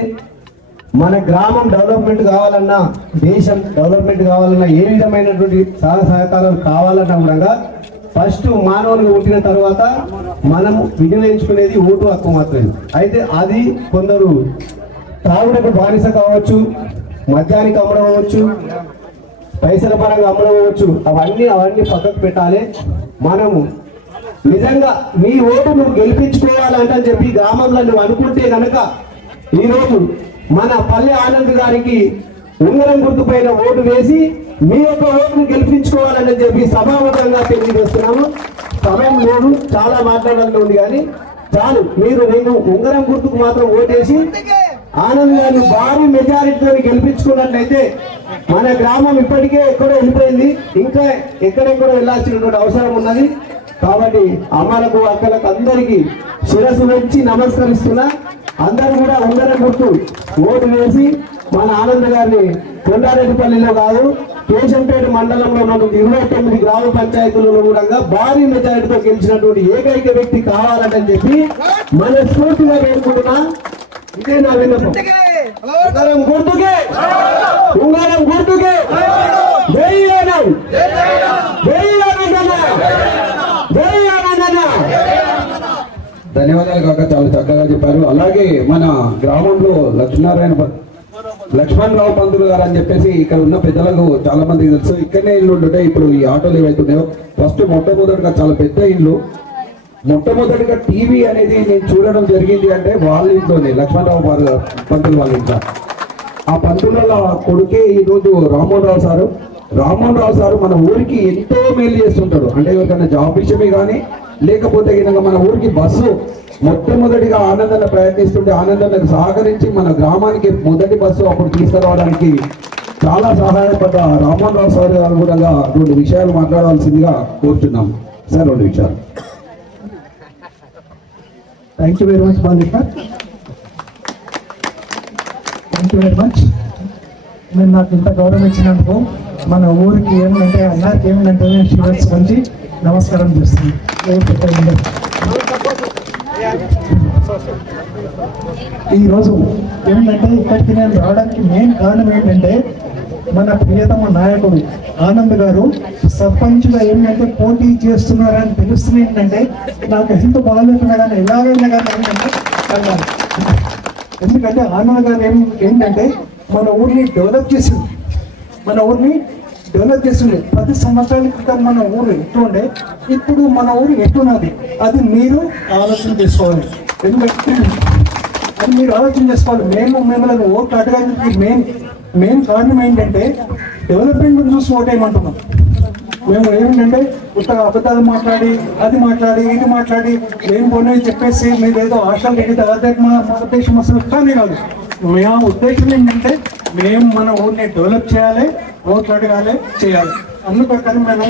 మన గ్రామం డెవలప్మెంట్ కావాలన్నా, దేశం డెవలప్మెంట్ కావాలన్నా, ఏ విధమైనటువంటి సహకారాలు కావాలన్నా కూడా ఫస్ట్ మానవులు పుట్టిన తర్వాత మనం వినియోగించుకునేది ఓటు హక్కు మాత్రమే. అయితే అది కొందరు తాగుడుకు బానిస కావచ్చు, మద్యానికి అమ్మడం అవ్వచ్చు, పైసల పరంగా అమ్మడం అవ్వచ్చు, అవన్నీ పక్కకు పెట్టాలి. మనము నిజంగా నీ ఓటు నువ్వు గెలిపించుకోవాలంటే అని చెప్పి గ్రామంలో నువ్వు అనుకుంటే కనుక ఈరోజు మన పల్లె ఆనంద్ గారికి ఉంగరం గుర్తుపైన ఓటు వేసి మీ యొక్క ఓటును గెలిపించుకోవాలని చెప్పి సభాముఖంగా తెలియజేస్తున్నాము. సమయం లేదు, చాలా మాట్లాడాలని ఉంది, కానీ చాలు. నేను ఉంగరం గుర్తుకు మాత్రం ఓటేసి ఆనంద్ గారిని భారీ మెజారిటీతో గెలిపించుకున్నట్లయితే మన గ్రామం ఇప్పటికే ఎక్కడో వెళ్ళిపోయింది, ఇంకా ఎక్కడెక్కడో వెళ్ళాల్సినటువంటి అవసరం ఉన్నది. కాబట్టి అమ్మలకు, అక్కలకు అందరికీ శిరస్సు వచ్చి నమస్కరిస్తున్నా. అందరూ కూడా ఉంగరం గుర్తు ఓటు వేసి మన ఆనంద్ గారిని కొండారెడ్డిపల్లిలో కాదు, కేశంపేట మండలంలో ఉన్న 29 గ్రామ పంచాయతీలలో కూడా భారీ మెజారిటీతో గెలిచినటువంటి ఏకైక వ్యక్తి కావాలని చెప్పి మనస్ఫూర్తిగా వేడుకుంటున్నా. ఇదే నా విన్నపం. ఉంగరం గుర్తుకే, ఉంగరం గుర్తుకే. జై ఆనంద్, జై ఆనందన్న, జై ఆనందన్న. ధన్యవాదాలు కాక, చాలా చక్కగా చెప్పారు. అలాగే మన గ్రామంలో లక్ష్మణరావు పంతులు గారు అని చెప్పేసి ఇక్కడ ఉన్న పెద్దలకు చాలా మందికి తెలుసు. ఇక్కడనే ఇల్లు ఉంటుంటే ఇప్పుడు ఈ ఆటోలు ఏవైతున్నాయో ఫస్ట్ మొట్టమొదటిగా చాలా పెద్ద ఇల్లు. మొట్టమొదటిగా టీవీ అనేది నేను చూడడం జరిగింది అంటే వాళ్ళ ఇంట్లోనే, లక్ష్మణరావు పంతులు వాళ్ళ ఇంట్లో. ఆ పంతుల కొడుకే ఈరోజు రామ్మోహన్ రావు సారు మన ఊరికి ఎంతో మేలు చేస్తుంటాడు. అంటే ఎవరికైనా జాబ్ విషయమే కానీ, లేకపోతే కనుక మన ఊరికి బస్సు మొట్టమొదటిగా ఆనందాన్ని ప్రయత్నిస్తుంటే ఆనందాన్ని సహకరించి మన గ్రామానికి మొదటి బస్సు అప్పుడు తీసుకురావడానికి చాలా సహాయపడ్డ రామ్మోహన్ రావు సార్ గారు కూడా 2 విషయాలు మాట్లాడవలసిందిగా కోరుతున్నాం. సార్ 2 విషయాలు. థ్యాంక్ యూ వెరీ మచ్ బాలిక, థ్యాంక్ యూ వెరీ మచ్. మీరు నాకు ఇంత గౌరవం ఇచ్చినందుకు, మన ఊరికి ఏమంటే అన్నారికి ఏమిటంటే శివస్ మంచి నమస్కారం చేస్తుంది. ఈరోజు ఏమిటంటే ఇక్కడికి నేను రావడానికి మెయిన్ కారణం ఏంటంటే మన ప్రియతమ నాయకుడు ఆనంద్ గారు సర్పంచ్గా ఏమిటంటే పోటీ చేస్తున్నారని తెలుస్తుంది. ఏంటంటే నాకు ఎంత బాగాలేకున్నా కానీ ఎలాగైనా కానీ ఏంటంటే ఎందుకంటే ఆనంద్ గారు ఏంటంటే మన ఊరిని డెవలప్ చేసింది. 10 సంవత్సరాల క్రితం మన ఊరు ఎట్లుండే, ఇప్పుడు మన ఊరు ఎట్లున్నది, అది మీరు ఆలోచన చేసుకోవాలి. ఎందుకంటే అది మీరు ఆలోచన చేసుకోవాలి. మిమ్మల్ని ఓట్లు అడగడానికి మెయిన్ కారణం ఏంటంటే డెవలప్మెంట్ చూసి ఓటేయమంటున్నాం. మేము ఏమిటంటే కొత్తగా అబద్ధాలు మాట్లాడి, అది మాట్లాడి, ఇది మాట్లాడి, ఏం పోనీ చెప్పేసి మీరు ఏదో ఆశలు ఎగితే అదే మా ఉద్దేశం అసలు కానీ కాదు. మా ఉద్దేశం ఏంటంటే మేము మన ఊరిని డెవలప్ చేయాలి, ఓట్లు అడగాలి, చేయాలి. అందుకని మేము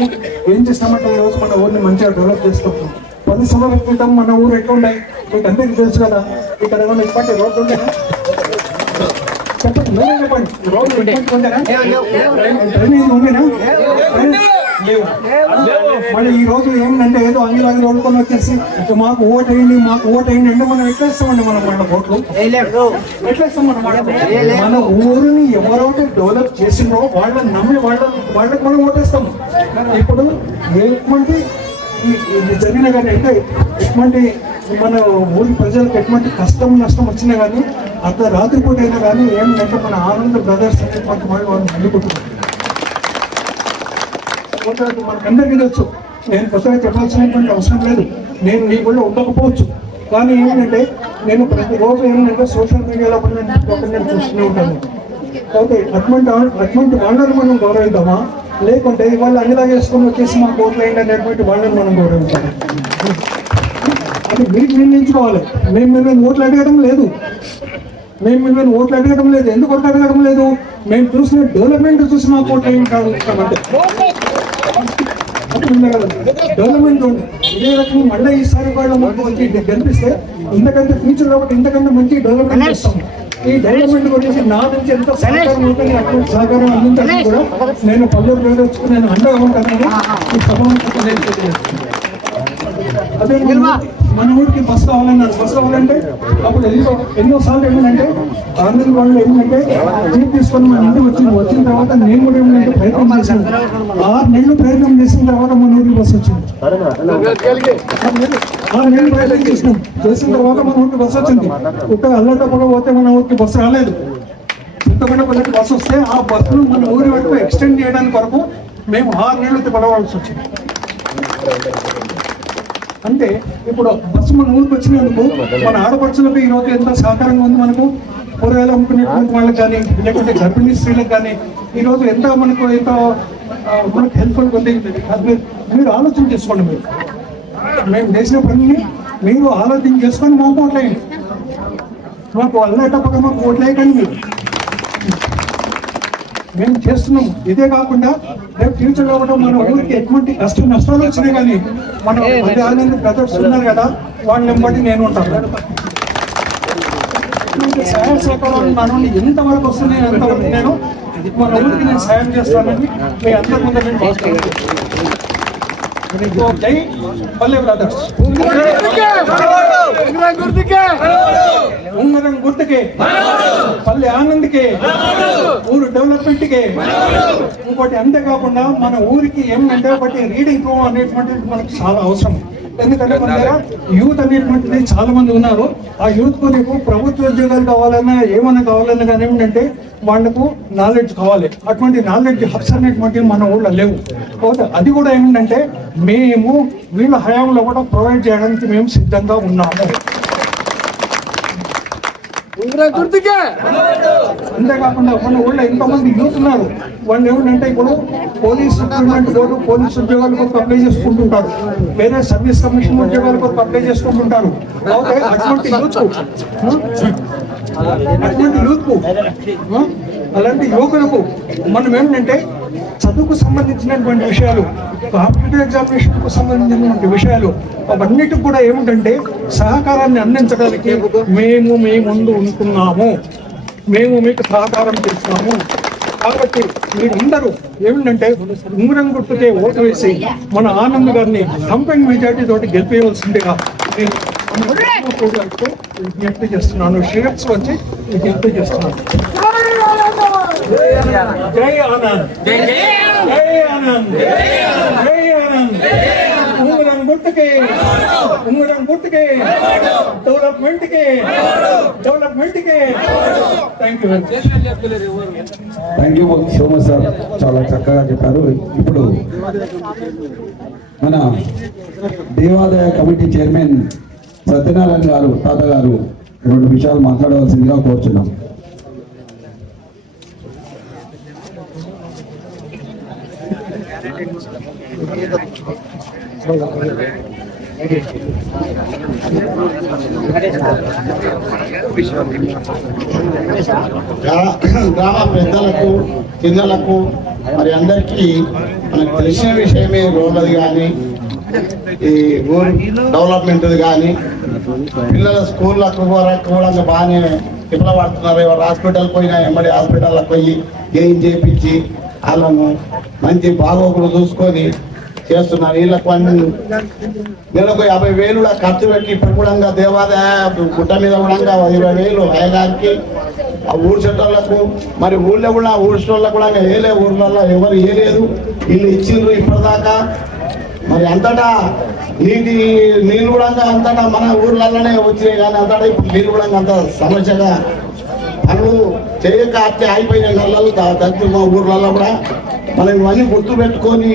ఏం చేస్తామంటే ఈరోజు మన ఊరిని మంచిగా డెవలప్ చేసుకుంటాం. 10 సంవత్సరాల క్రితం మన ఊరు ఎట్లుండే మీకు అందరికీ తెలుసు కదా. ఇక్కడ ఏమైనా ఇప్పటి రోడ్లు ఉండేనా? చెప్పండి, మీరే చెప్పండి. రోడ్లు ఉండేనా? డ్రైనేజ్ ఉండేనా? లేవు. మళ్ళీ ఈ రోజు ఏమిటంటే ఏదో అంగిలాగి రోడ్కొని వచ్చేసి మాకు ఓటేయండి అంటే మనం ఎట్లా ఇస్తామండి? మన ఓట్లు ఎట్లా ఇస్తాం? మన ఊరిని ఎవరైతే డెవలప్ చేసిందో వాళ్ళని నమ్మి వాళ్ళకి మనం ఓటేస్తాం. ఇప్పుడు ఎటువంటి జరిగినా కానీ అంటే ఎటువంటి మన ఊరి ప్రజలకు ఎటువంటి కష్టం నష్టం వచ్చినా కానీ అంత రాత్రిపూట అయినా కానీ ఏమిటంటే మన ఆనంద బ్రదర్స్ అనేటువంటి వాళ్ళు అందుకుంటున్నారు. మనకందరికీ తెలుసు. నేను కొత్తగా చెప్పాల్సినటువంటి అవసరం లేదు. నేను మీ ఊళ్ళో ఉండకపోవచ్చు, కానీ ఏంటంటే నేను ప్రతిరోజు ఏంటంటే సోషల్ మీడియాలో కూడా నేను చూస్తూనే ఉంటాను. ఓకే, అటువంటి వాళ్ళని మనం గౌరవిద్దామా, లేకుంటే వాళ్ళు అన్నిలా చేసుకొని వచ్చేసి మాకు ఓట్లు వేయండి అనేటువంటి వాళ్ళని మనం గౌరవించాలి. అది మీరు నిర్ణయించుకోవాలి. మేము ఓట్లు అడగడం లేదు, ఎందుకు ఓట్లు అడగడం లేదు, మేము చూసిన డెవలప్మెంట్ చూసి మాకు ఓట్లు వేయండి కాబట్టి డెవలప్మెంట్ ఉంది. ఇదే రకంగా మళ్ళీ ఈసారి కూడా మాకు మంచి కనిపిస్తే ఇంతకంటే ఫ్యూచర్ కాబట్టి ఇంతకంటే మంచి డెవలప్మెంట్ చేస్తాం. ఈ డెవలప్మెంట్ గురించి నా నుంచి ఎంత సహకారం ఉంటుంది, అటువంటి సహకారం అందించడానికి కూడా నేను పల్లె ప్రజలకు నేను అండగా ఉంటానని ఈ సభ. అదే మన ఊరికి బస్ కావాలన్నారు. బస్ కావాలంటే అప్పుడు ఎన్నోసార్లు ఏమిటంటే ఆంధ్ర వాళ్ళు ఏమిటంటే జీప్ తీసుకొని మన ఇంటికి వచ్చిన తర్వాత నేను కూడా ఏమిటంటే ప్రయత్నం చేశాను. 6 నెలలు ప్రయత్నం చేసిన తర్వాత మన ఊరికి బస్సు వచ్చింది. 6 నెలలు ప్రయత్నం చేసిన తర్వాత మన ఊరికి బస్సు వచ్చింది. కొత్తగా అల్లటప్పుడు పోతే మన ఊరికి బస్సు రాలేదు. చింతపల్లికి బస్సు వస్తే ఆ బస్సును మన ఊరి వరకు ఎక్స్టెండ్ చేయడానికి వరకు మేము 6 నెలలు పడవలసి వచ్చింది. అంటే ఇప్పుడు బస్సు మన ఊరికి వచ్చినందుకు మన ఆడపడుచులకు ఈ రోజు ఎంత సహకారంగా ఉంది. మనకు కూరగాయలు అమ్ముకునేటువంటి వాళ్ళకి కానీ, లేకుంటే గర్భిణీ స్త్రీలకు కానీ ఈ రోజు ఎంత మనకు హెల్ప్ఫుల్గా ఉంది. మీరు ఆలోచన చేసుకోండి. మేము చేసిన పనిని మీరు ఆలోచన చేసుకొని మాకు ఓట్లేయండి. మాకు అల్లేటప్పుడు మాకు ఓట్లేయకండి. మీరు మేము చేస్తున్నాం. ఇదే కాకుండా రేపు ఫ్యూచర్లో కూడా మన ఊరికి ఎటువంటి కష్ట నష్టాలు వచ్చినాయి కానీ మన ఆనంద బ్రదర్స్ ఉన్నారు కదా, వాళ్ళని బట్టి నేను ఉంటాను. సహాయ సహకారాలు మన ఎంతవరకు వస్తున్నాయి అంతవరకు నేను మన ఊరికి నేను సాయం చేస్తానని మీ అందరి ముందు నేను భావిస్తున్నాను. జై పల్లె బ్రదర్స్. ఉంగరం గుర్తుకే, పల్లె ఆనంద్కే, ఊరు డెవలప్మెంట్ కే. ఇంకోటి అంతేకాకుండా మన ఊరికి ఏమంటే ఒకటి రీడింగ్ రూమ్ అనేటువంటిది మనకు చాలా అవసరం. ఎందుకంటే మన దగ్గర యూత్ అనేటువంటిది చాలా మంది ఉన్నారు. ఆ యూత్ కు రేపు ప్రభుత్వ ఉద్యోగాలు కావాలన్నా ఏమన్నా కావాలన్నా కానీ ఏమిటంటే వాళ్లకు నాలెడ్జ్ కావాలి. అటువంటి నాలెడ్జ్ హబ్స్ అనేటువంటివి మన ఊళ్ళో లేవు. అది కూడా ఏమిటంటే మేము వీళ్ళ హయాంలో కూడా ప్రొవైడ్ చేయడానికి మేము సిద్ధంగా ఉన్నాము. అంతేకాకుండా మన ఊళ్ళో ఎంతోమంది యూత్ ఉన్నారు. వాళ్ళు ఏమిటంటే ఇప్పుడు పోలీస్ రిక్రూట్మెంట్ బోర్డు పోలీస్ ఉద్యోగాల కొరకు అప్లై చేసుకుంటుంటారు, వేరే సర్వీస్ కమిషన్ ఉద్యోగాల కొరకు అప్లై చేసుకుంటుంటారు. అటువంటి అలాంటి యువకులకు మనం ఏమిటంటే చదువుకు సంబంధించినటువంటి విషయాలు, కాంపిటేటివ్ ఎగ్జామినేషన్ కు సంబంధించినటువంటి విషయాలు అవన్నిటికి కూడా ఏమిటంటే సహకారాన్ని అందించడానికి మేము మీ ముందు ఉంటున్నాము. మేము మీకు సహకారం చేస్తున్నాము. కాబట్టి మీరందరూ ఏమిటంటే ఉంగరం గుర్తుకే ఓటు వేసి మన ఆనంద్ గారిని కంపెనీ మెజార్టీ తోటి గెలిపేయవలసిందిగా నేను విజ్ఞప్తి చేస్తున్నాను. షేర్స్ వచ్చి విజ్ఞప్తి చేస్తున్నాను. జై ఆనంద్, జై ఆనంద్, జై ఆనంద్. ఉంగరం గుర్తుకే, ఉంగరం గుర్తుకే, development K, development K. Thank you so much sir, చాలా చక్కగా చెప్పారు. ఇప్పుడు మన దేవాదాయ కమిటీ చైర్మన్ సత్యనారాయణ గారు, తాత గారు 2 విషయాలు మాట్లాడవలసిందిగా కోరుచున్నాం. గ్రామ పెద్దలకు, చిన్నలకు మరి అందరికీ మనకు తెలిసిన విషయమే. రోడ్లది కానీ, ఈ ఊరు డెవలప్మెంట్ కానీ, పిల్లల స్కూళ్ళకు కూడా బాగానే తిప్పలు పడుతున్నారు. ఎవరు హాస్పిటల్ పోయినా ఎంబడి హాస్పిటల్కి పోయి గెయిన్ చేయించి వాళ్ళను మంచి బాగోగులు చూసుకొని చేస్తున్నారు. వీళ్ళకు నెలకు 50,000 ఖర్చు పెట్టి ఇప్పుడు కూడా దేవాదాయ గుట్ట మీద కూడా 20,000 అయ్యగారికి, ఆ ఊరు చెట్లకు, మరి ఊళ్ళో కూడా ఊళ్ళో కూడా వేయలే, ఊర్లలో ఎవరు వేయలేదు. వీళ్ళు ఇచ్చిండ్రు ఇప్పటిదాకా. మరి అంతటా నీళ్ళు కూడా అంతటా మన ఊర్లలోనే వచ్చాయి కానీ అంతటా ఇప్పుడు నీళ్ళు కూడా అంత సమస్యగా పనులు చేయక అట్టే అయిపోయిన నెలలు తగ్గి మా ఊర్లలో కూడా మనం ఇవన్నీ గుర్తు పెట్టుకొని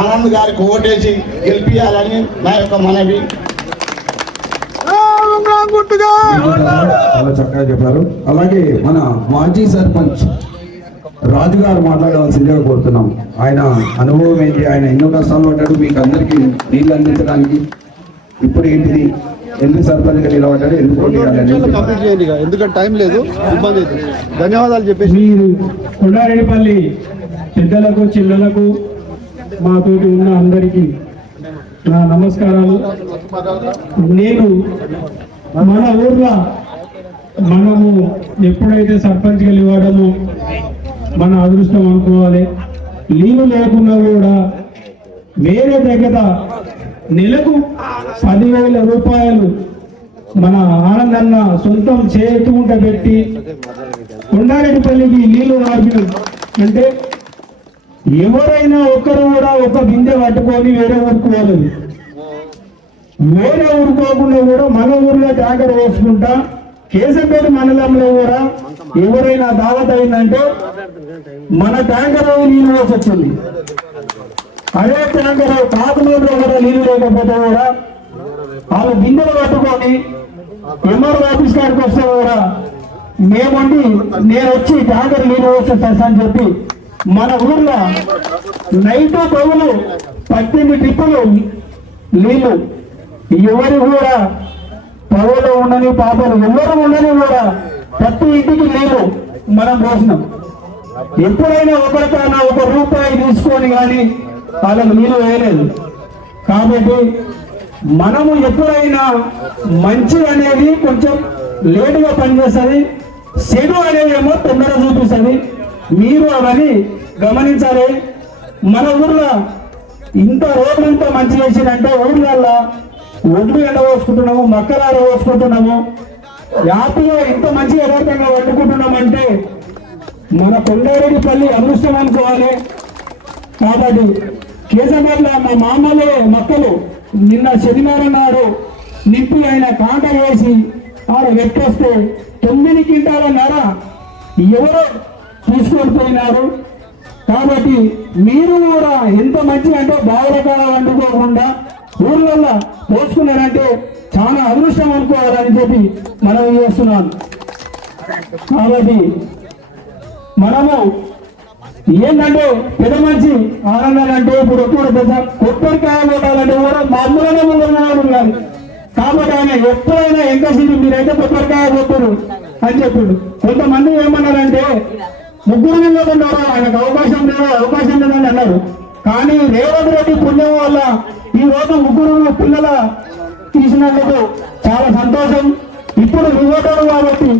ఆనంద్ గారికి ఓటేసి గెలిపియాలని నా యొక్క మనవి. చాలా చక్కగా చెప్పారు. అలాగే మన మాజీ సర్పంచ్ రాజు గారు మాట్లాడవలసిందిగా కోరుతున్నాం. ఆయన అనుభవం ఏంటి, ఆయన ఎన్నో కష్టాలు పడ్డాడు మీకు అందరికీ నీళ్ళు అందించడానికి, ఇప్పుడు ఏంటిది, ఎందుకు సర్పంచ్గా నిలబడ్డాడు, ఎందుకు కంప్లీట్ చేయండి ఎందుకంటే టైం లేదు, ఇబ్బంది అవుతుంది. ధన్యవాదాలు చెప్పేసి మీరు కొండారెడ్డిపల్లి పెద్దలకు చిన్నలకు మాతోటి ఉన్న అందరికీ నా నమస్కారాలు. నేను మన ఊర్లో మనము ఎప్పుడైతే సర్పంచ్గా ఇవ్వడమో మన అదృష్టం అనుకోవాలి. లీవు లేకున్నా కూడా వేరే దగ్గర నెలకు 10,000 రూపాయలు మన ఆనందన్న సొంతం చేతుకుంట పెట్టి కొండారెడ్డిపల్లికి నీళ్లు రాజు అంటే ఎవరైనా ఒక్కరు కూడా ఒక బిందె పట్టుకొని వేరే ఊరికి పోలేదు. వేరే ఊరుకోకుండా కూడా మన ఊర్లో ట్యాంకర్ వేసుకుంటా కేశంపేట మండలంలో కూడా ఎవరైనా దావత్ అయిందంటే మన ట్యాంకర్ నీళ్ళు వేసి వచ్చింది. అదే ట్యాంకర్ కాకుమూరులో కూడా నీళ్ళు లేకపోతే కూడా వాళ్ళు బిందెలు పట్టుకొని ఎంఆర్ఓ ఆఫీస్ కాడికి వస్తే కూడా మేముండి నేను వచ్చి ట్యాంకర్ నీళ్ళు వేసేస్తా అని చెప్పి మన ఊర్లో నైట్ బొగులు 18 ట్రిప్పులు నీళ్లు ఎవరు కూడా పదవులో ఉండని పాపలు ఎవరు ఉండని కూడా ప్రతి ఇంటికి నీళ్లు మనం పోసినాం. ఎప్పుడైనా ఒకరికైనా 1 రూపాయి తీసుకొని కానీ వాళ్ళకు నీళ్లు వేయలేదు. కాబట్టి మనము ఎప్పుడైనా మంచి అనేది కొంచెం లేటుగా పనిచేస్తుంది, చెడు అనేది ఏమో తొందరగా చూపిస్తుంది. మీరు అవన్నీ గమనించాలి. మన ఊర్లో ఇంత రోడ్లు ఇంత మంచి చేసిందంటే ఊర్లల్లో ఒడ్లు ఎండ పోసుకుంటున్నాము, మక్కలు ఆడ పోసుకుంటున్నాము, హ్యాపీగా ఇంత మంచిగా యథార్థంగా వండుకుంటున్నామంటే మన కొండారెడ్డిపల్లి అదృష్టం అనుకోవాలి. కాబట్టి కేసంపేటలో మా మామలే మక్కలు నిన్న శనివారం నాడు నింపి ఆయన కాంట వేసి ఆడ వెట్టేస్తే 9 క్వింటాల నర ఎవరో తీసుకొని పోయినారు. కాబట్టి మీరు కూడా ఎంత మంచి అంటే బావరకాల వండుకోకుండా ఊర్లలో పోసుకున్నారంటే చాలా అదృష్టం అనుకోవాలని చెప్పి మనం చేస్తున్నాను. కాబట్టి మనము ఏంటంటే పెద్ద మంచి ఆనందాలు అంటే ఇప్పుడు కొబ్బరికాయ కొట్టాలంటే కూడా మామూలుగానే ముందు కాదు. కాబట్టి ఆయన ఎప్పుడైనా ఎంత సీటు మీరైతే కొబ్బరికాయ కొట్టరు అని చెప్పిండు. కొంతమంది ఏమన్నారంటే 3 నిలబడ్డారు, ఆయనకు అవకాశం లేదని అన్నారు. కానీ రేవంత్ రెడ్డి పుణ్యం వల్ల ఈ రోజు 3 పిల్లల తీసినందుకు చాలా సంతోషం. ఇప్పుడు యువతరు కాబట్టి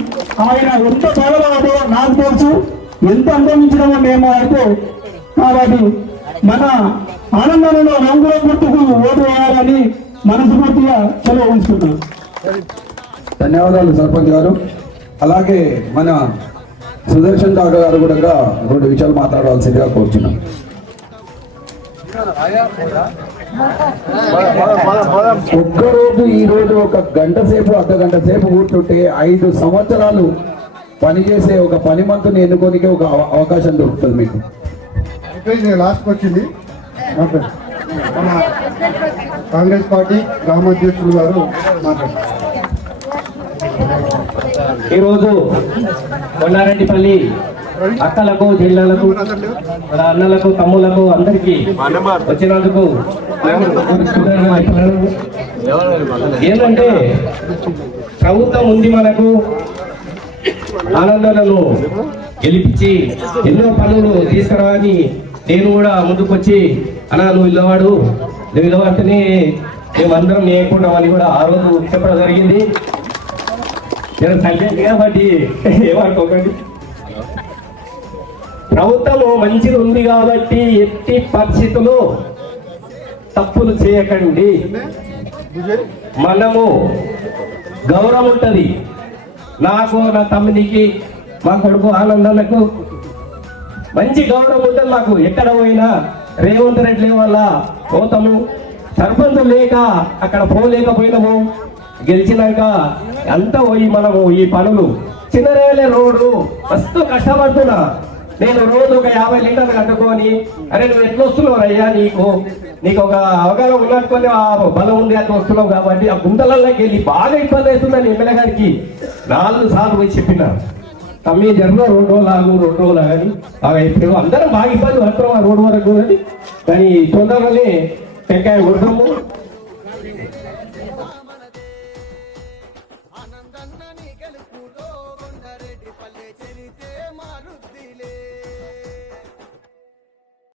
ఆయన ఎంత చదవదో నాకు తెలుసు, ఎంత అనుభవించడమో మేము అయితే. కాబట్టి మన ఆనందంలో రంగుల గుర్తుకు ఓటు వేయాలని మనస్ఫూర్తిగా సెలవు ఉంచుతున్నాను. ధన్యవాదాలు సర్పంచ్ గారు. అలాగే మన సుదర్శన్ దాగా గారు కూడా 2 విషయాలు మాట్లాడవలసిందిగా కోరుచున్నాం. ఒక్కరోజు ఈ రోజు 1 గంట సేపు అర్ధగంట సేపు కూర్చుంటే 5 సంవత్సరాలు పనిచేసే ఒక పనిమంతుని ఎన్నుకోనికి ఒక అవకాశం దొరుకుతుంది మీకు. లాస్ట్ వచ్చింది మన కాంగ్రెస్ పార్టీ గ్రామాధ్యక్షులు గారు మాట్లాడారు. ఈరోజు కొండారెడ్డిపల్లి అక్కలకు, జిల్లాలకు, మన అన్నలకు, తమ్ములకు అందరికీ వచ్చినందుకు ఏంటంటే ప్రభుత్వం ఉంది మనకు ఆనందాలను గెలిపించి ఎన్నో పనులు తీసుకురావని నేను కూడా ముందుకొచ్చి అన్నా నువ్వు ఇల్లవాడు, నువ్వు ఇల్లవాడితేనే మేమందరం నేర్చుకుంటామని కూడా ఆ రోజు చెప్పడం జరిగింది. నేను సబ్జెక్ట్ కాబట్టి ఏమనుకోకండి. ప్రభుత్వము మంచిది ఉంది కాబట్టి ఎట్టి పరిస్థితుల్లో తప్పులు చేయకండి. మనము గౌరవం ఉంటుంది. నాకు, నా తమ్మునికి, మా కొడుకు ఆనందాలకు మంచి గౌరవం ఉంటుంది. మాకు ఎక్కడ పోయినా రేవంత్ రెడ్డి వల్ల పోతాము. సర్పంచ్ లేక అక్కడ పోలేకపోయినాము. గెలిచినాక అంతా పోయి మనము ఈ పనులు చిన్నరేలే రోడ్డు మస్తు కష్టపడుతున్నా. నేను రోజు ఒక 50 లీటర్లు కట్టుకొని, అరే నువ్వు ఎట్లా వస్తున్నావు అయ్యా, నీకు ఒక అవగాహన ఉన్నట్టుకొని ఆ బలం ఉంది అట్లా వస్తున్నావు కాబట్టి ఆ గుంటలలోకి వెళ్ళి బాగా ఇబ్బంది అవుతుందని ఎమ్మెల్యే గారికి 4 సార్లు పోయి చెప్పినారు. తమ్మి జన్మ 2 రోజులు ఆగు 2 రోజులు ఆగని బాగా ఇప్పుడు అందరం బాగా ఇబ్బంది పడుతున్నాం ఆ రోడ్డు వరకు అని. కానీ తొందరలోనే టెంకాయ కొడతాము. ఆనందన్న నీ గెలుపులో కొండరెడ్డి పల్లె